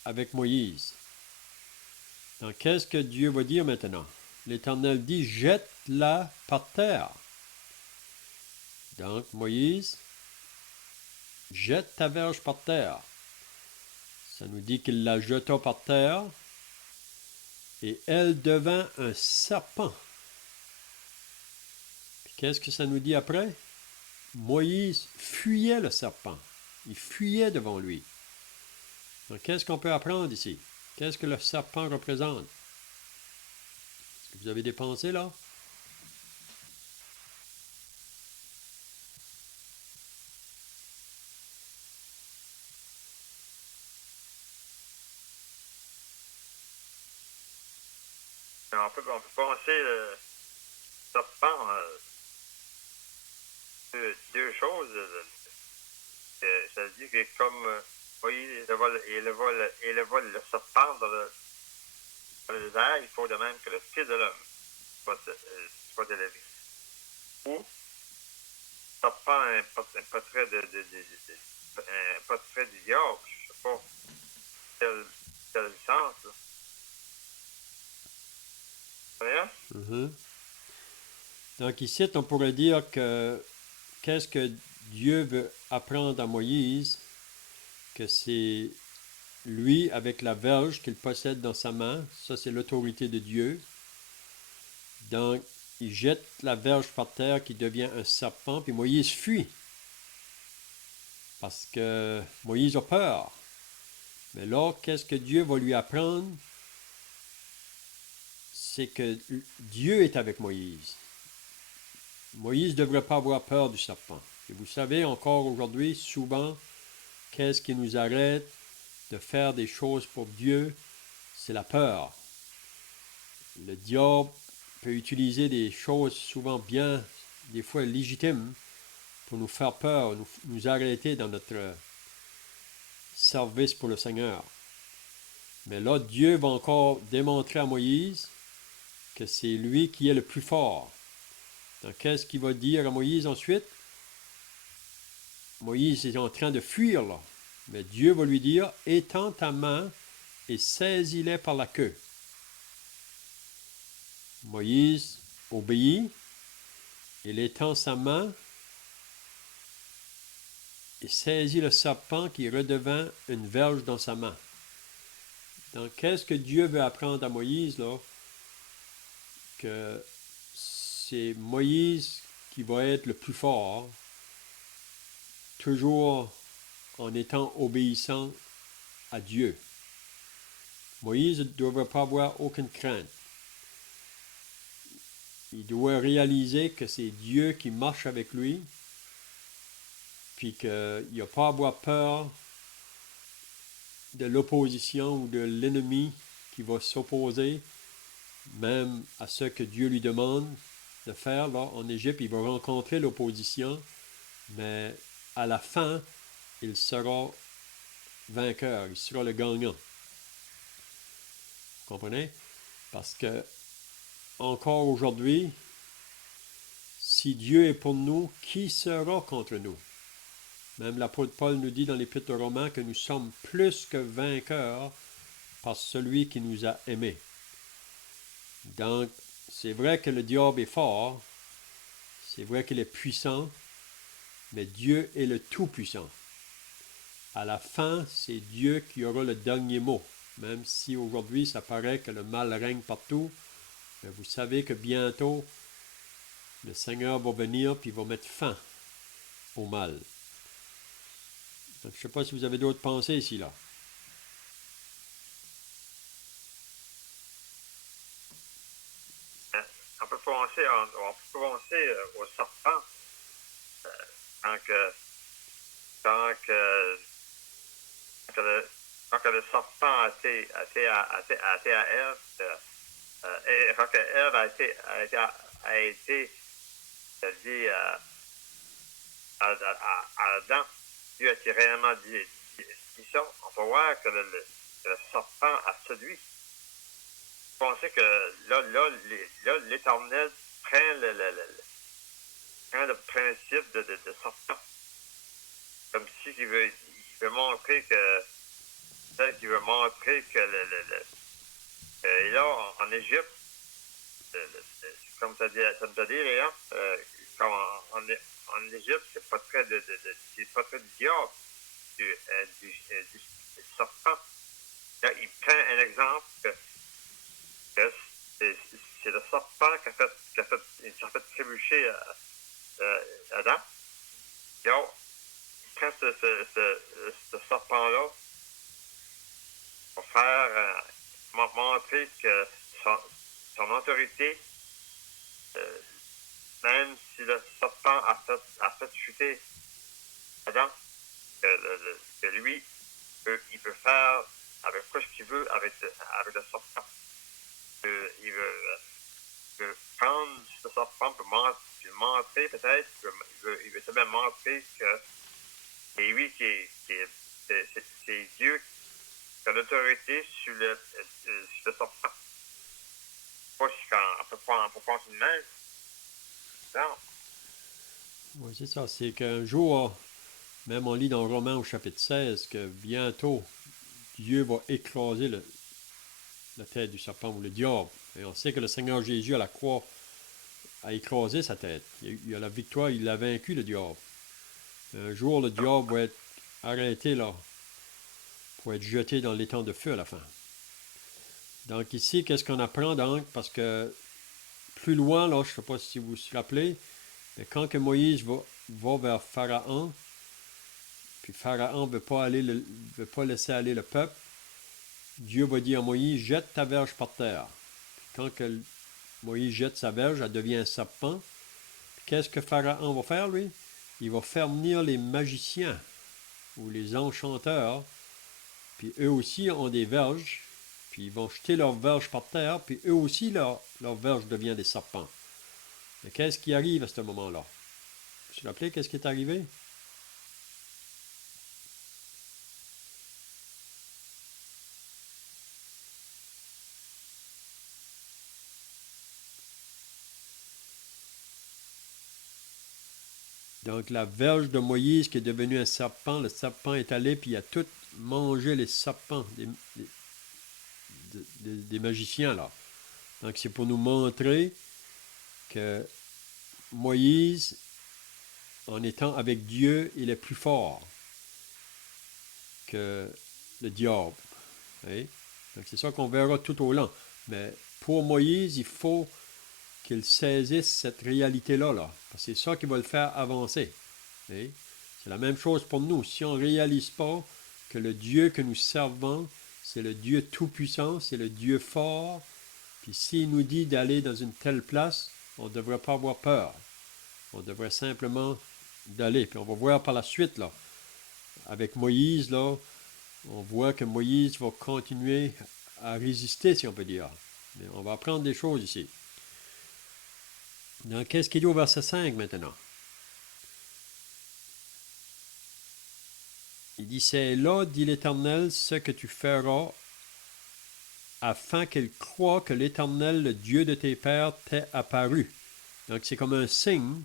avec Moïse. Donc qu'est-ce que Dieu va dire maintenant? L'Éternel dit, jette-la par terre. Donc Moïse, jette ta verge par terre. Ça nous dit qu'il la jeta par terre et elle devint un serpent. Puis qu'est-ce que ça nous dit après? Moïse fuyait le serpent. Il fuyait devant lui. Donc qu'est-ce qu'on peut apprendre ici? Qu'est-ce que le serpent représente? Est-ce que vous avez des pensées là? On peut penser serpent, deux choses. Ça dit que comme Oui, il le serpent dans le désert, il faut de même que le Fils de l'homme soit élevé. Ou, serpent un portrait un portrait du diable, je ne sais pas quel sens, là. Voyons? Mhm. Donc ici, on pourrait dire que qu'est-ce que Dieu veut apprendre à Moïse, que c'est lui avec la verge qu'il possède dans sa main, ça c'est l'autorité de Dieu. Donc il jette la verge par terre qui devient un serpent, puis Moïse fuit. Parce que Moïse a peur. Mais là, qu'est-ce que Dieu va lui apprendre? C'est que Dieu est avec Moïse. Moïse ne devrait pas avoir peur du serpent. Et vous savez, encore aujourd'hui, souvent, qu'est-ce qui nous arrête de faire des choses pour Dieu? C'est la peur. Le diable peut utiliser des choses souvent bien, des fois légitimes, pour nous faire peur, nous arrêter dans notre service pour le Seigneur. Mais là, Dieu va encore démontrer à Moïse que c'est lui qui est le plus fort. Donc, qu'est-ce qu'il va dire à Moïse ensuite? Moïse est en train de fuir là. Mais Dieu va lui dire, étends ta main et saisis-les par la queue. Moïse obéit, il étend sa main et saisit le serpent qui redevint une verge dans sa main. Donc, qu'est-ce que Dieu veut apprendre à Moïse là? Que c'est Moïse qui va être le plus fort, toujours en étant obéissant à Dieu. Moïse ne devrait pas avoir aucune crainte. Il doit réaliser que c'est Dieu qui marche avec lui, puis qu'il n'a pas à avoir peur de l'opposition ou de l'ennemi qui va s'opposer, même à ce que Dieu lui demande de faire. Là, en Égypte, il va rencontrer l'opposition, mais à la fin, il sera vainqueur, il sera le gagnant. Vous comprenez? Parce que, encore aujourd'hui, si Dieu est pour nous, qui sera contre nous? Même l'apôtre Paul nous dit dans l'Épître aux Romains que nous sommes plus que vainqueurs par celui qui nous a aimés. Donc, c'est vrai que le diable est fort, c'est vrai qu'il est puissant, mais Dieu est le Tout-Puissant. À la fin, c'est Dieu qui aura le dernier mot. Même si aujourd'hui, ça paraît que le mal règne partout, mais vous savez que bientôt, le Seigneur va venir puis va mettre fin au mal. Donc, je ne sais pas si vous avez d'autres pensées ici, là. On peut penser au serpent quand le serpent a été à Ève, et quand Ève a été dit à Adam, Dieu a réellement dit ça, on peut voir que le serpent a séduit. Vous pensez que là l'Éternel prend le principe de serpent, comme si il veut montrer que et là, en Égypte, comme tu as dit, Léa, comme en Égypte, c'est pas très du diable, du serpent. Là, il prend un exemple que c'est le serpent qui a fait trébucher Adam. Là, il prend ce serpent-là pour faire montrer que son autorité, même si le serpent a fait chuter Adam, que lui, il peut faire avec quoi ce qu'il veut avec le serpent. Il veut prendre ce serpent pour montrer peut-être, il veut même montrer que c'est lui qui est c'est Dieu qui a l'autorité sur le serpent. Pas on peut prendre une main. Non. Oui, c'est ça. C'est qu'un jour, même on lit dans Romains au chapitre 16 que bientôt, Dieu va écraser la tête du serpent ou le diable. Et on sait que le Seigneur Jésus à la croix a écrasé sa tête. Il a la victoire, il a vaincu le diable. Un jour, le diable va être arrêté là, pour être jeté dans l'étang de feu à la fin. Donc ici, qu'est-ce qu'on apprend donc? Parce que plus loin, là, je ne sais pas si vous vous rappelez, mais quand que Moïse va vers Pharaon, puis Pharaon ne veut pas laisser aller le peuple, Dieu va dire à Moïse, jette ta verge par terre. Puis quand que Moïse jette sa verge, elle devient un serpent. Qu'est-ce que Pharaon va faire, lui? Il va faire venir les magiciens ou les enchanteurs, puis eux aussi ont des verges, puis ils vont jeter leurs verges par terre, puis eux aussi, leur verge devient des serpents. Mais qu'est-ce qui arrive à ce moment-là? Vous vous rappelez qu'est-ce qui est arrivé? Donc la verge de Moïse qui est devenue un serpent, le serpent est allé puis il a tout mangé les serpents des magiciens là. Donc c'est pour nous montrer que Moïse, en étant avec Dieu, il est plus fort que le diable. Oui? Donc c'est ça qu'on verra tout au long. Mais pour Moïse, il faut qu'il saisisse cette réalité-là. Parce que c'est ça qui va le faire avancer. Oui? C'est la même chose pour nous. Si on ne réalise pas que le Dieu que nous servons, c'est le Dieu tout-puissant, c'est le Dieu fort, puis s'il nous dit d'aller dans une telle place, on ne devrait pas avoir peur. On devrait simplement d'aller. Puis on va voir par la suite, là, avec Moïse, là, on voit que Moïse va continuer à résister, si on peut dire. Mais on va apprendre des choses ici. Donc, qu'est-ce qu'il dit au verset 5 maintenant? Il dit, c'est là, dit l'Éternel, ce que tu feras afin qu'il croie que l'Éternel, le Dieu de tes pères, t'est apparu. Donc, c'est comme un signe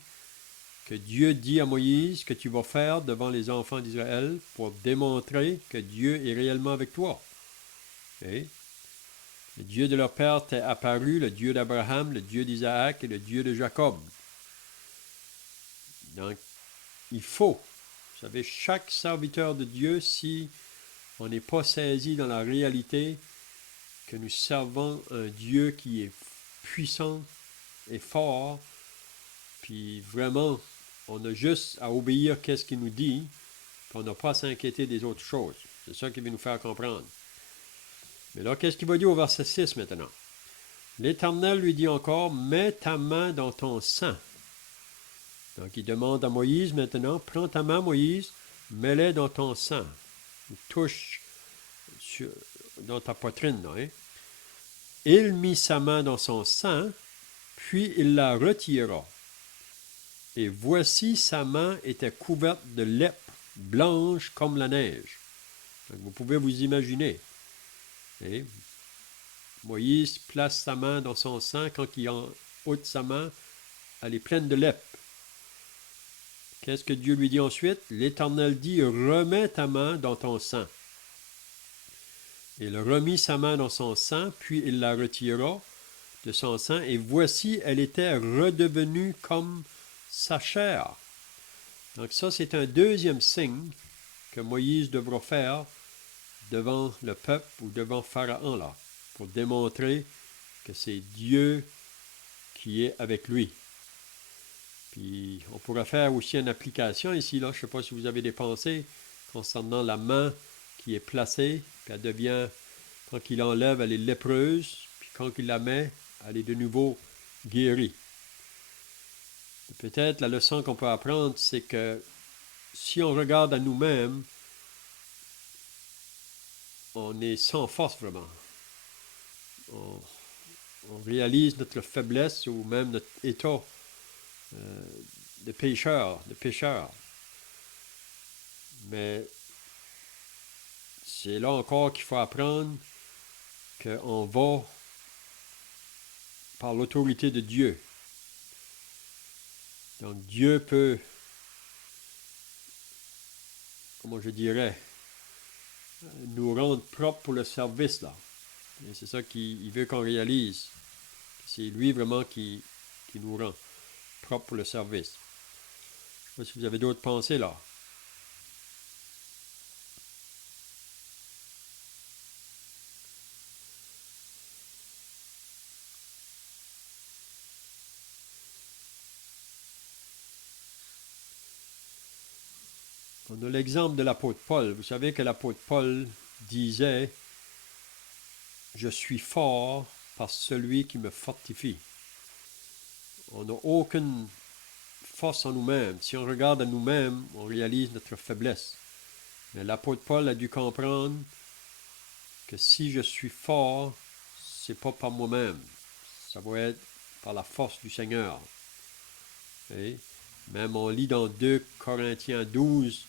que Dieu dit à Moïse que tu vas faire devant les enfants d'Israël pour démontrer que Dieu est réellement avec toi. Okay? Le Dieu de leur père t'est apparu, le Dieu d'Abraham, le Dieu d'Isaac et le Dieu de Jacob. Donc, il faut, vous savez, chaque serviteur de Dieu, si on n'est pas saisi dans la réalité que nous servons un Dieu qui est puissant et fort, puis vraiment, on a juste à obéir qu'est-ce qu'il nous dit, puis on n'a pas à s'inquiéter des autres choses. C'est ça qu'il veut nous faire comprendre. Mais là, qu'est-ce qu'il va dire au verset 6 maintenant? L'Éternel lui dit encore, mets ta main dans ton sang. Donc, il demande à Moïse maintenant, prends ta main, Moïse, mets-la dans ton sang. Touche dans ta poitrine. Là, hein? Il mit sa main dans son sang, puis il la retira. Et voici sa main était couverte de lèpre, blanche comme la neige. Donc, vous pouvez vous imaginer. Et Moïse place sa main dans son sang, quand il ôte sa main, elle est pleine de lèpre. Qu'est-ce que Dieu lui dit ensuite? L'Éternel dit, remets ta main dans ton sang. Il remit sa main dans son sang, puis il la retira de son sang, et voici, elle était redevenue comme sa chair. Donc ça, c'est un deuxième signe que Moïse devra faire devant le peuple ou devant Pharaon, là, pour démontrer que c'est Dieu qui est avec lui. Puis on pourra faire aussi une application ici, là, je ne sais pas si vous avez des pensées concernant la main qui est placée, puis elle devient, quand il l'enlève, elle est lépreuse, puis quand il la met, elle est de nouveau guérie. Peut-être la leçon qu'on peut apprendre, c'est que si on regarde à nous-mêmes, on est sans force vraiment. On réalise notre faiblesse ou même notre état de pécheur. Mais c'est là encore qu'il faut apprendre qu'on va par l'autorité de Dieu. Donc Dieu peut, comment je dirais, nous rendre propres pour le service là. Et c'est ça qu'il veut qu'on réalise. C'est lui vraiment qui nous rend propres pour le service. Je ne sais pas si vous avez d'autres pensées là. On a l'exemple de l'apôtre Paul. Vous savez que l'apôtre Paul disait « Je suis fort par celui qui me fortifie ». On n'a aucune force en nous-mêmes. Si on regarde à nous-mêmes, on réalise notre faiblesse. Mais l'apôtre Paul a dû comprendre que si je suis fort, c'est pas par moi-même. Ça va être par la force du Seigneur. Et même on lit dans 2 Corinthiens 12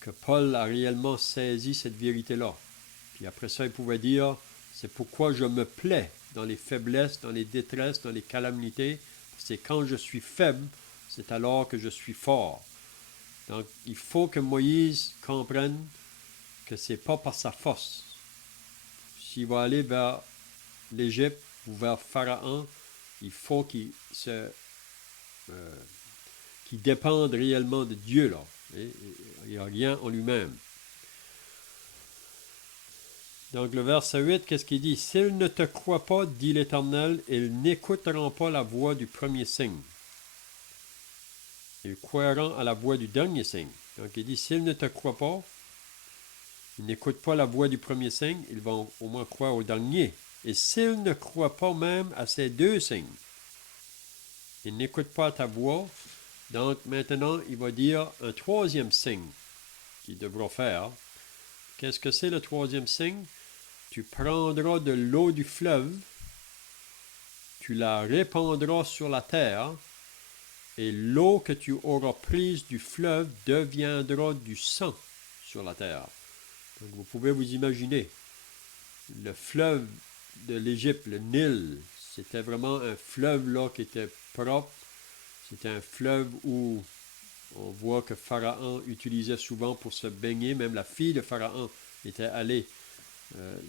que Paul a réellement saisi cette vérité-là. Puis après ça, il pouvait dire, c'est pourquoi je me plais dans les faiblesses, dans les détresses, dans les calamités. C'est quand je suis faible, c'est alors que je suis fort. Donc, il faut que Moïse comprenne que ce n'est pas par sa force. S'il va aller vers l'Égypte ou vers Pharaon, il faut qu'il dépende réellement de Dieu, là. Et il n'y a rien en lui-même. Donc, le verset 8, qu'est-ce qu'il dit? « S'ils ne te croient pas, dit l'Éternel, ils n'écouteront pas la voix du premier signe. Ils croiront à la voix du dernier signe. » Donc, il dit, s'ils ne te croient pas, ils n'écoutent pas la voix du premier signe, ils vont au moins croire au dernier. Et s'ils ne croient pas même à ces 2 signes, ils n'écoutent pas ta voix. Donc, maintenant, il va dire un 3e signe qu'ils devront faire. Qu'est-ce que c'est le 3e signe? Tu prendras de l'eau du fleuve, tu la répandras sur la terre, et l'eau que tu auras prise du fleuve deviendra du sang sur la terre. Donc, vous pouvez vous imaginer, le fleuve de l'Égypte, le Nil, c'était vraiment un fleuve là qui était propre. C'était un fleuve où on voit que Pharaon utilisait souvent pour se baigner. Même la fille de Pharaon était allée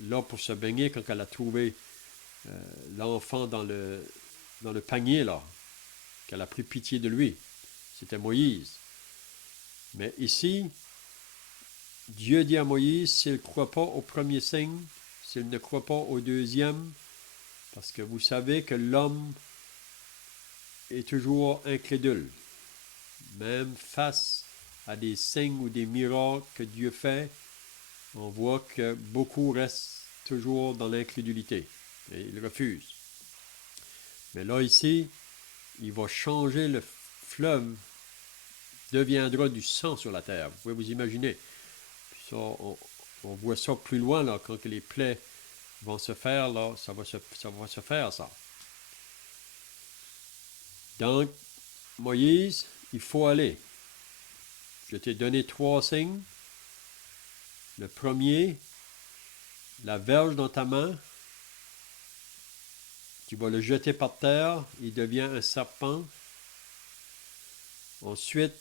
là pour se baigner quand elle a trouvé l'enfant dans le panier, là, qu'elle a pris pitié de lui. C'était Moïse. Mais ici, Dieu dit à Moïse, s'il ne croit pas au premier signe, s'il ne croit pas au 2e, parce que vous savez que l'homme est toujours incrédule. Même face à des signes ou des miracles que Dieu fait, on voit que beaucoup restent toujours dans l'incrédulité et ils refusent. Mais là, ici, il va changer le fleuve, deviendra du sang sur la terre. Vous pouvez vous imaginer. Puis ça, on voit ça plus loin, là, quand les plaies vont se faire, là, ça va se faire, ça. Donc, Moïse, il faut aller. Je t'ai donné 3 signes. Le premier, la verge dans ta main. Tu vas le jeter par terre, il devient un serpent. Ensuite,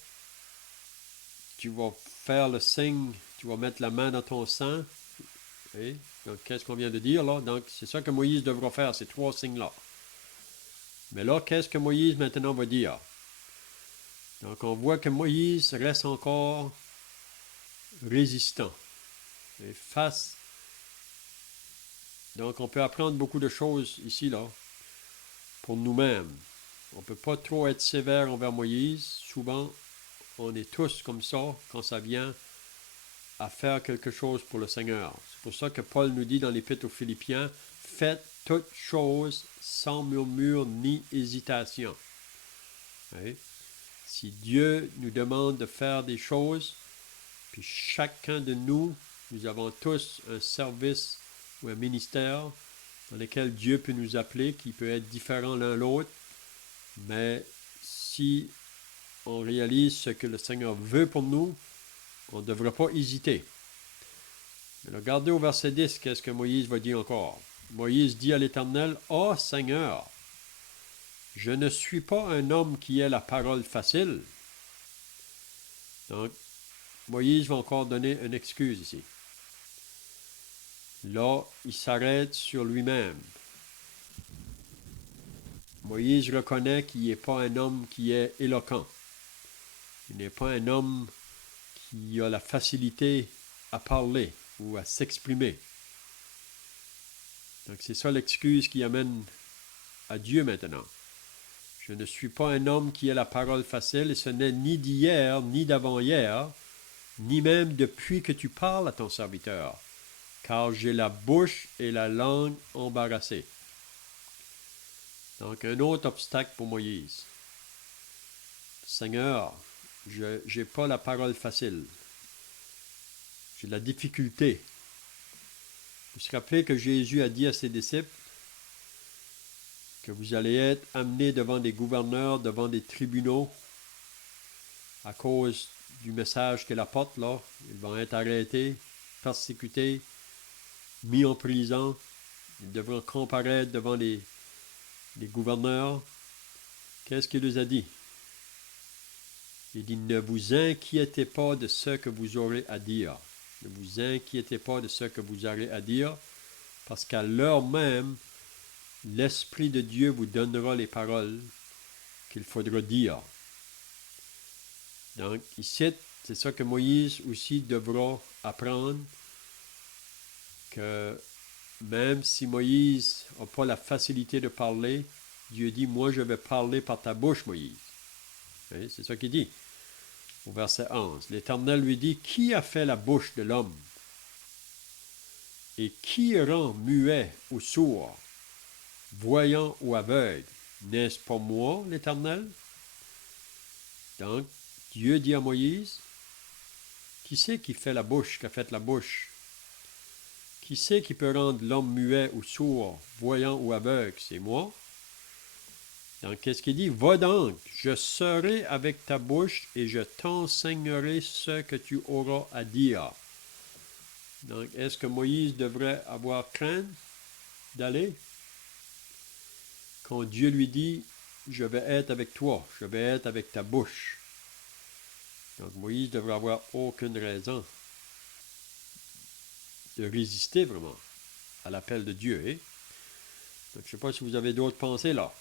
tu vas faire le signe, tu vas mettre la main dans ton sang. Et donc, qu'est-ce qu'on vient de dire là? Donc, c'est ça que Moïse devra faire, ces 3 signes-là. Mais là, qu'est-ce que Moïse maintenant va dire? Donc, on voit que Moïse reste encore résistant. Et face. Donc, on peut apprendre beaucoup de choses ici, là, pour nous-mêmes. On ne peut pas trop être sévère envers Moïse. Souvent, on est tous comme ça quand ça vient à faire quelque chose pour le Seigneur. C'est pour ça que Paul nous dit dans l'Épître aux Philippiens, « Faites toutes choses sans murmure ni hésitation. » Oui. Si Dieu nous demande de faire des choses, puis chacun de nous, nous avons tous un service ou un ministère dans lequel Dieu peut nous appeler, qui peut être différent l'un l'autre, mais si on réalise ce que le Seigneur veut pour nous, on ne devrait pas hésiter. Mais regardez au verset 10, qu'est-ce que Moïse va dire encore. Moïse dit à l'Éternel, « Ô Seigneur, je ne suis pas un homme qui ait la parole facile. » Donc, Moïse va encore donner une excuse ici. Là, il s'arrête sur lui-même. Moïse reconnaît qu'il n'est pas un homme qui est éloquent. Il n'est pas un homme qui a la facilité à parler ou à s'exprimer. Donc c'est ça l'excuse qui amène à Dieu maintenant. Je ne suis pas un homme qui a la parole facile, et ce n'est ni d'hier, ni d'avant-hier, ni même depuis que tu parles à ton serviteur, car j'ai la bouche et la langue embarrassées. Donc un autre obstacle pour Moïse. Seigneur, je n'ai pas la parole facile. J'ai de la difficulté. Vous vous rappelez que Jésus a dit à ses disciples que vous allez être amenés devant des gouverneurs, devant des tribunaux, à cause du message qu'il apporte là. Ils vont être arrêtés, persécutés, mis en prison. Ils devront comparaître devant les gouverneurs. Qu'est-ce qu'il nous a dit? Il dit, ne vous inquiétez pas de ce que vous aurez à dire. Ne vous inquiétez pas de ce que vous aurez à dire, parce qu'à l'heure même, l'Esprit de Dieu vous donnera les paroles qu'il faudra dire. Donc, ici, c'est ça que Moïse aussi devra apprendre, que même si Moïse n'a pas la facilité de parler, Dieu dit, moi je vais parler par ta bouche, Moïse. Oui, c'est ça qu'il dit. Au verset 11, l'Éternel lui dit, qui a fait la bouche de l'homme? Et qui rend muet ou sourd, voyant ou aveugle? N'est-ce pas moi, l'Éternel? Donc, Dieu dit à Moïse, qui c'est qui fait la bouche, qui a fait la bouche? Qui c'est qui peut rendre l'homme muet ou sourd, voyant ou aveugle? C'est moi. Donc, qu'est-ce qu'il dit? Va donc, je serai avec ta bouche et je t'enseignerai ce que tu auras à dire. Donc, est-ce que Moïse devrait avoir crainte d'aller? Quand Dieu lui dit, je vais être avec toi, je vais être avec ta bouche. Donc, Moïse devrait avoir aucune raison de résister vraiment à l'appel de Dieu. Hein? Donc, je ne sais pas si vous avez d'autres pensées là.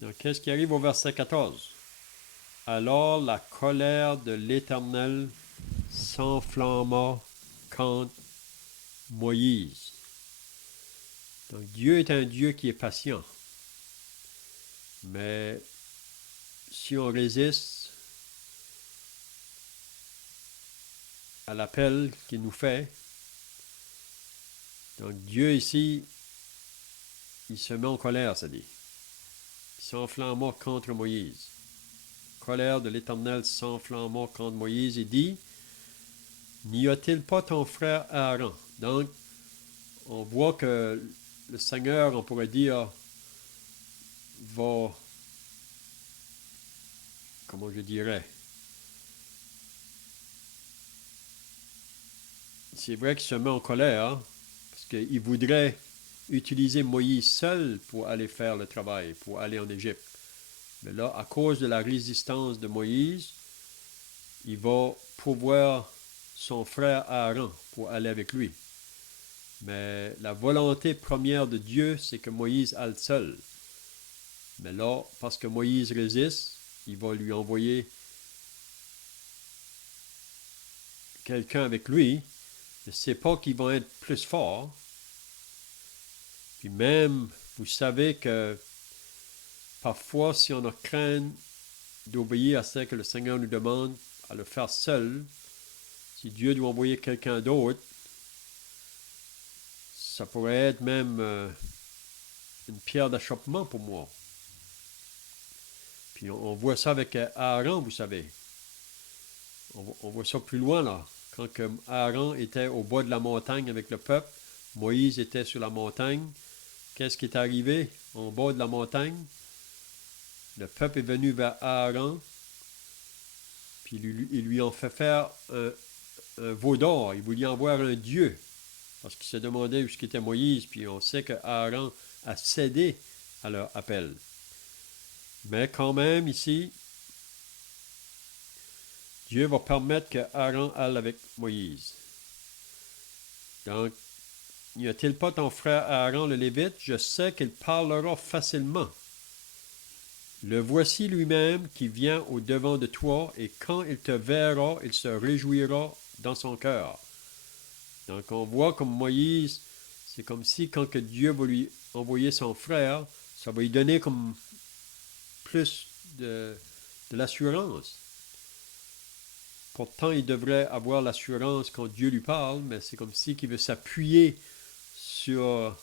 Donc, qu'est-ce qui arrive au verset 14? Alors la colère de l'Éternel s'enflamma contre Moïse. Donc, Dieu est un Dieu qui est patient. Mais si on résiste à l'appel qu'il nous fait, donc Dieu ici, il se met en colère, ça dit. Il s'enflamma contre Moïse. Colère de l'Éternel s'enflamma contre Moïse et dit, n'y a-t-il pas ton frère Aaron? Donc, on voit que le Seigneur, on pourrait dire, va, comment je dirais, c'est vrai qu'il se met en colère, hein, parce qu'il voudrait utiliser Moïse seul pour aller faire le travail, pour aller en Égypte. Mais là, à cause de la résistance de Moïse, il va pourvoir son frère Aaron pour aller avec lui. Mais la volonté première de Dieu, c'est que Moïse aille seul. Mais là, parce que Moïse résiste, il va lui envoyer quelqu'un avec lui. Je ne sais pas qu'ils vont être plus forts. Puis même, vous savez que parfois, si on a crainte d'obéir à ce que le Seigneur nous demande, à le faire seul, si Dieu doit envoyer quelqu'un d'autre, ça pourrait être même une pierre d'achoppement pour moi. Puis on voit ça avec Aaron, vous savez. On voit ça plus loin, là. Quand que Aaron était au bas de la montagne avec le peuple, Moïse était sur la montagne. Qu'est-ce qui est arrivé en bas de la montagne? Le peuple est venu vers Aaron, puis ils lui ont fait faire un veau d'or. Ils voulaient en voir un dieu, parce qu'ils se demandaient où était Moïse, puis on sait que Aaron a cédé à leur appel. Mais quand même, ici, Dieu va permettre que Aaron aille avec Moïse. Donc, n'y a-t-il pas ton frère Aaron le Lévite? Je sais qu'il parlera facilement. Le voici lui-même qui vient au-devant de toi, et quand il te verra, il se réjouira dans son cœur. Donc, on voit comme Moïse, c'est comme si quand que Dieu va lui envoyer son frère, ça va lui donner comme plus de l'assurance. Pourtant, il devrait avoir l'assurance quand Dieu lui parle, mais c'est comme si qu'il veut s'appuyer sur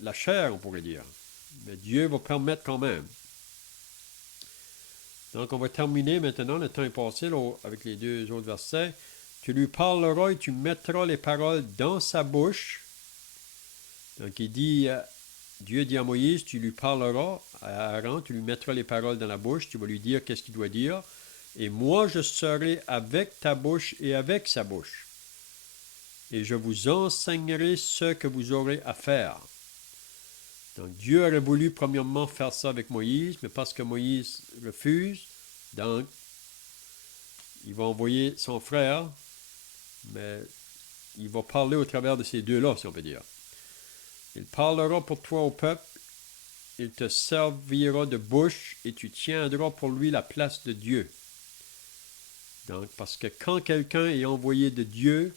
la chair, on pourrait dire. Mais Dieu va permettre quand même. Donc, on va terminer maintenant. Le temps est passé là, avec les deux autres versets. Tu lui parleras et tu mettras les paroles dans sa bouche. Donc, il dit, Dieu dit à Moïse, tu lui parleras à Aaron, tu lui mettras les paroles dans la bouche, tu vas lui dire qu'est-ce qu'il doit dire. Et moi, je serai avec ta bouche et avec sa bouche. Et je vous enseignerai ce que vous aurez à faire. Donc, Dieu aurait voulu premièrement faire ça avec Moïse, mais parce que Moïse refuse, donc, il va envoyer son frère, mais il va parler au travers de ces deux-là, si on peut dire. Il parlera pour toi au peuple, il te servira de bouche, et tu tiendras pour lui la place de Dieu. Donc, parce que quand quelqu'un est envoyé de Dieu,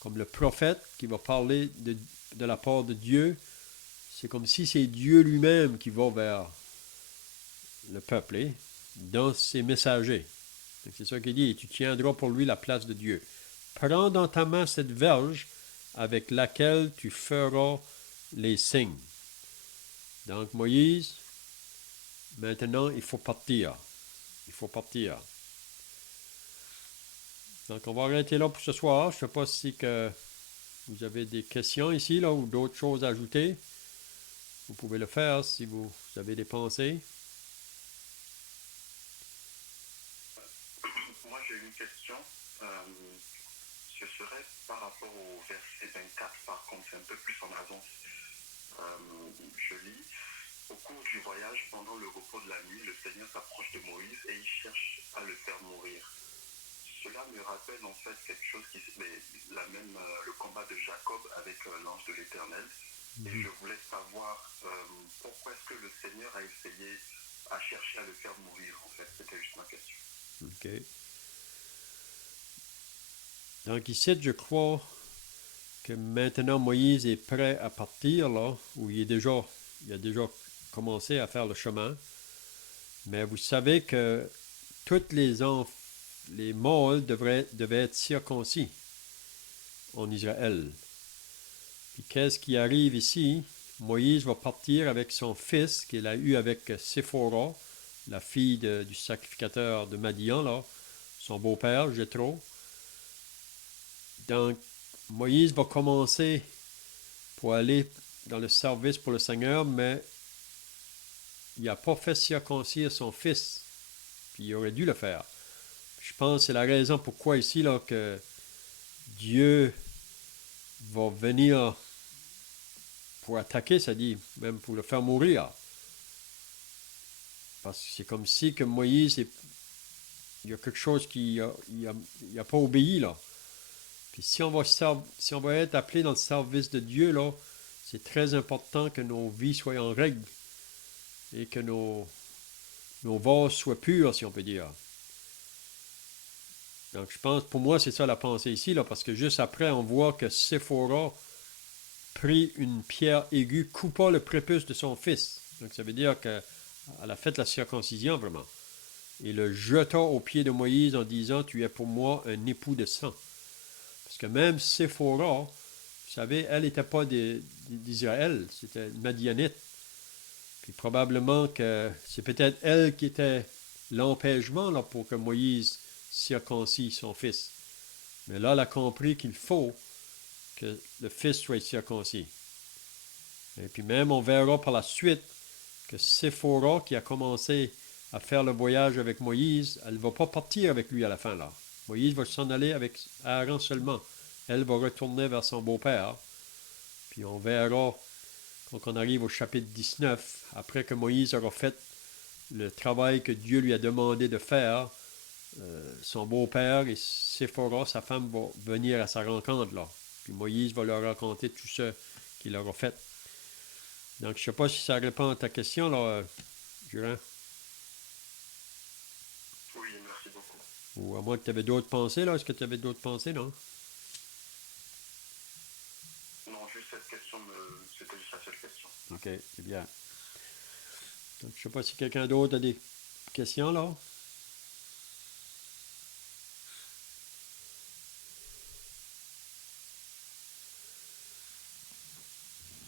comme le prophète qui va parler de la part de Dieu, c'est comme si c'est Dieu lui-même qui va vers le peuple, dans ses messagers. Donc, c'est ça qu'il dit, et tu tiendras pour lui la place de Dieu. Prends dans ta main cette verge avec laquelle tu feras les signes. Donc, Moïse, maintenant, il faut partir. Il faut partir. Donc, on va arrêter là pour ce soir. Je ne sais pas si que vous avez des questions ici là, ou d'autres choses à ajouter. Vous pouvez le faire si vous avez des pensées. Moi, j'ai une question. Ce serait par rapport au verset 24, par contre, c'est un peu plus en avance. Je lis. Au cours du voyage, pendant le repos de la nuit, le Seigneur s'approche de Moïse et il cherche à le faire mourir. Cela me rappelle en fait quelque chose le combat de Jacob avec l'ange de l'Éternel. Et je voulais savoir pourquoi est-ce que le Seigneur a essayé à chercher à le faire mourir, en fait. C'était juste ma question. OK. Donc ici, je crois que maintenant Moïse est prêt à partir, là, où il a déjà commencé à faire le chemin. Mais vous savez que tous les mâles devaient être circoncis en Israël. Puis qu'est-ce qui arrive ici? Moïse va partir avec son fils qu'il a eu avec Séphora, la fille du sacrificateur de Madian, là, son beau-père, Jéthro. Donc, Moïse va commencer pour aller dans le service pour le Seigneur, mais il n'a pas fait circoncire son fils, puis il aurait dû le faire. Je pense que c'est la raison pourquoi ici, là, que Dieu va venir pour attaquer, ça dit, même pour le faire mourir. Parce que c'est comme si que Moïse, il y a quelque chose qui n'a pas obéi, là. Puis si on va être appelé dans le service de Dieu, là, c'est très important que nos vies soient en règle et que nos vases soient purs, si on peut dire. Donc, je pense, pour moi, c'est ça la pensée ici, là, parce que juste après, on voit que Séphora prit une pierre aiguë, coupa le prépuce de son fils. Donc, ça veut dire qu'elle a fait la circoncision, vraiment. Et le jeta aux pieds de Moïse en disant, tu es pour moi un époux de sang. Parce que même Séphora, vous savez, elle n'était pas d'Israël, c'était une Madianite. Puis probablement que c'est peut-être elle qui était l'empêchement là, pour que Moïse circoncis son fils. Mais là, elle a compris qu'il faut que le fils soit circoncis. Et puis même, on verra par la suite que Séphora, qui a commencé à faire le voyage avec Moïse, elle ne va pas partir avec lui à la fin là. Moïse va s'en aller avec Aaron seulement. Elle va retourner vers son beau-père. Puis on verra, quand on arrive au chapitre 19, après que Moïse aura fait le travail que Dieu lui a demandé de faire, son beau-père et Séphora, sa femme, vont venir à sa rencontre là. Puis Moïse va leur raconter tout ce qu'il aura fait. Donc, je ne sais pas si ça répond à ta question, là, Durand. Oui, merci beaucoup. Ou à moins que tu avais d'autres pensées, là. Est-ce que tu avais d'autres pensées, non? Non, juste cette question, c'était juste la seule question. OK, c'est bien. Donc, je ne sais pas si quelqu'un d'autre a des questions, là.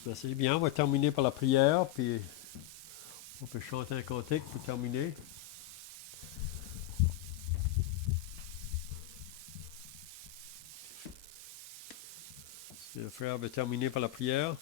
Ben, c'est bien, on va terminer par la prière, puis on peut chanter un cantique pour terminer. Si le frère veut terminer par la prière.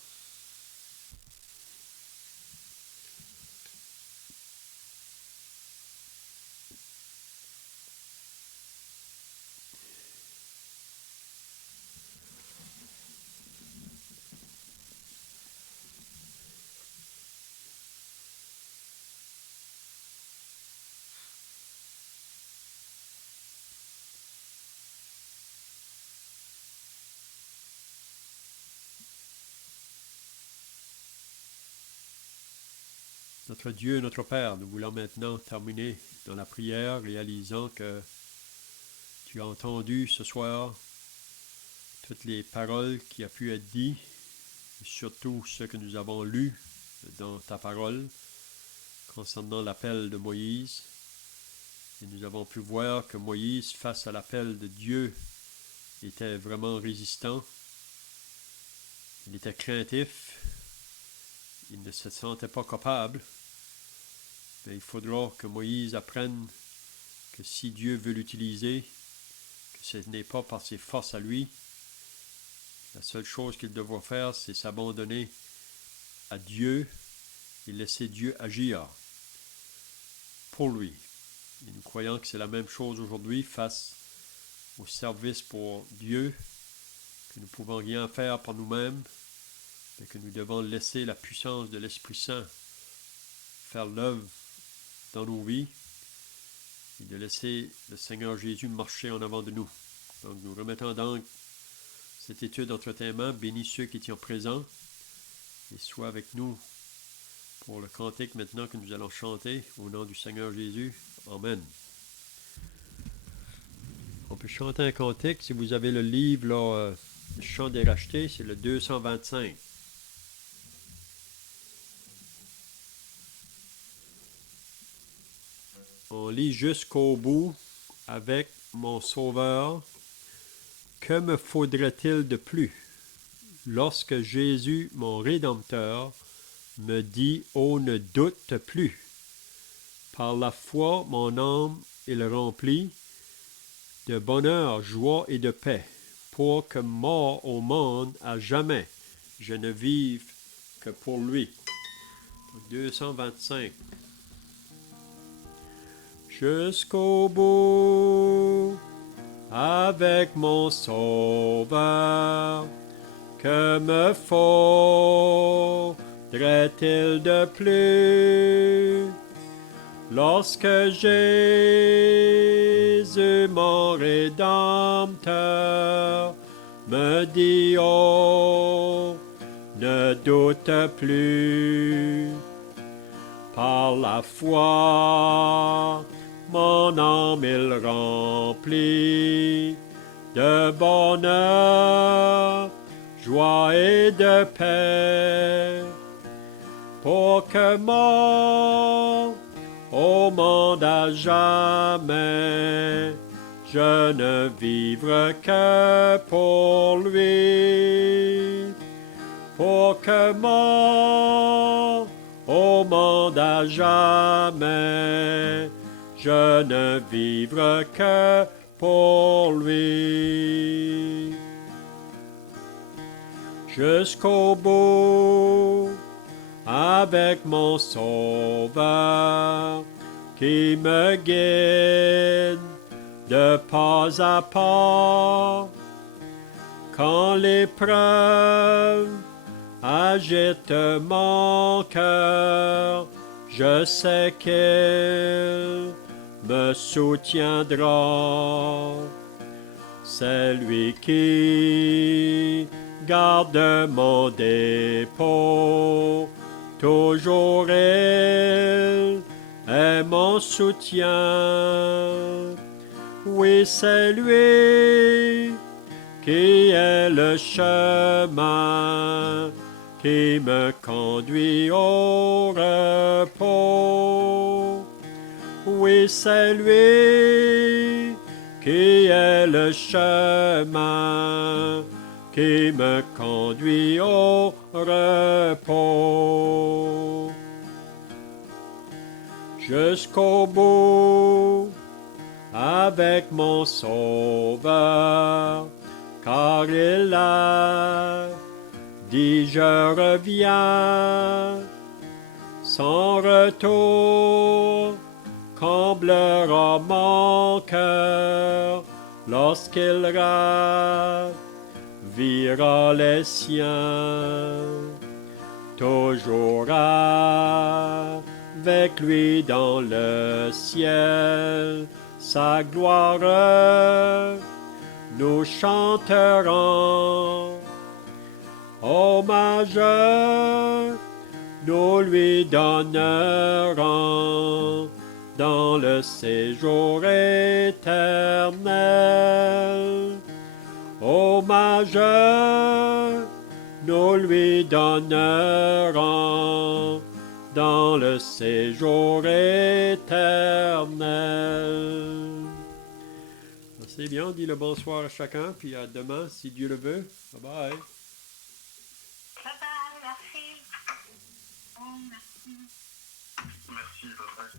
Notre Dieu, notre Père, nous voulons maintenant terminer dans la prière, réalisant que tu as entendu ce soir toutes les paroles qui ont pu être dites, et surtout ce que nous avons lu dans ta parole concernant l'appel de Moïse. Et nous avons pu voir que Moïse, face à l'appel de Dieu, était vraiment résistant. Il était craintif. Il ne se sentait pas capable. Mais il faudra que Moïse apprenne que si Dieu veut l'utiliser, que ce n'est pas par ses forces à lui. La seule chose qu'il devra faire, c'est s'abandonner à Dieu et laisser Dieu agir pour lui. Et nous croyons que c'est la même chose aujourd'hui face au service pour Dieu, que nous ne pouvons rien faire par nous-mêmes, mais que nous devons laisser la puissance de l'Esprit Saint faire l'œuvre dans nos vies et de laisser le Seigneur Jésus marcher en avant de nous. Donc nous remettons donc cette étude entre tes mains, bénis ceux qui sont présents et sois avec nous pour le cantique maintenant que nous allons chanter au nom du Seigneur Jésus. Amen. On peut chanter un cantique. Si vous avez le livre, là, le chant des rachetés, c'est le 225. On lit jusqu'au bout avec mon Sauveur. Que me faudrait-il de plus lorsque Jésus, mon Rédempteur, me dit « Oh, ne doute plus ». Par la foi, mon âme est remplie de bonheur, joie et de paix, pour que mort au monde à jamais, je ne vive que pour lui. 225. Jusqu'au bout, avec mon Sauveur, que me faudrait-il de plus? Lorsque Jésus, mon Rédempteur, me dit « Oh, ne doute plus ». Par la foi, mon âme il remplit de bonheur, joie et de paix, pour que mort au monde à jamais, je ne vivre que pour lui, pour que mort au monde à jamais. Je ne vivrai que pour lui. Jusqu'au bout, avec mon Sauveur, qui me guide de pas à pas. Quand l'épreuve agite mon cœur, je sais qu'il me soutiendra. C'est lui qui garde mon dépôt. Toujours il est mon soutien. Oui, c'est lui qui est le chemin qui me conduit au repos. Oui, c'est lui qui est le chemin qui me conduit au repos. Jusqu'au bout, avec mon Sauveur, car il a dit je reviens. Son retour comblera mon cœur lorsqu'il ravira les siens. Toujours avec lui dans le ciel, sa gloire nous chanterons. Hommage nous lui donnerons dans le séjour éternel. Hommage nous lui donnerons dans le séjour éternel. C'est bien, on dit le bonsoir à chacun, puis à demain, si Dieu le veut. Bye bye. Bye bye, merci. Merci, bye bye.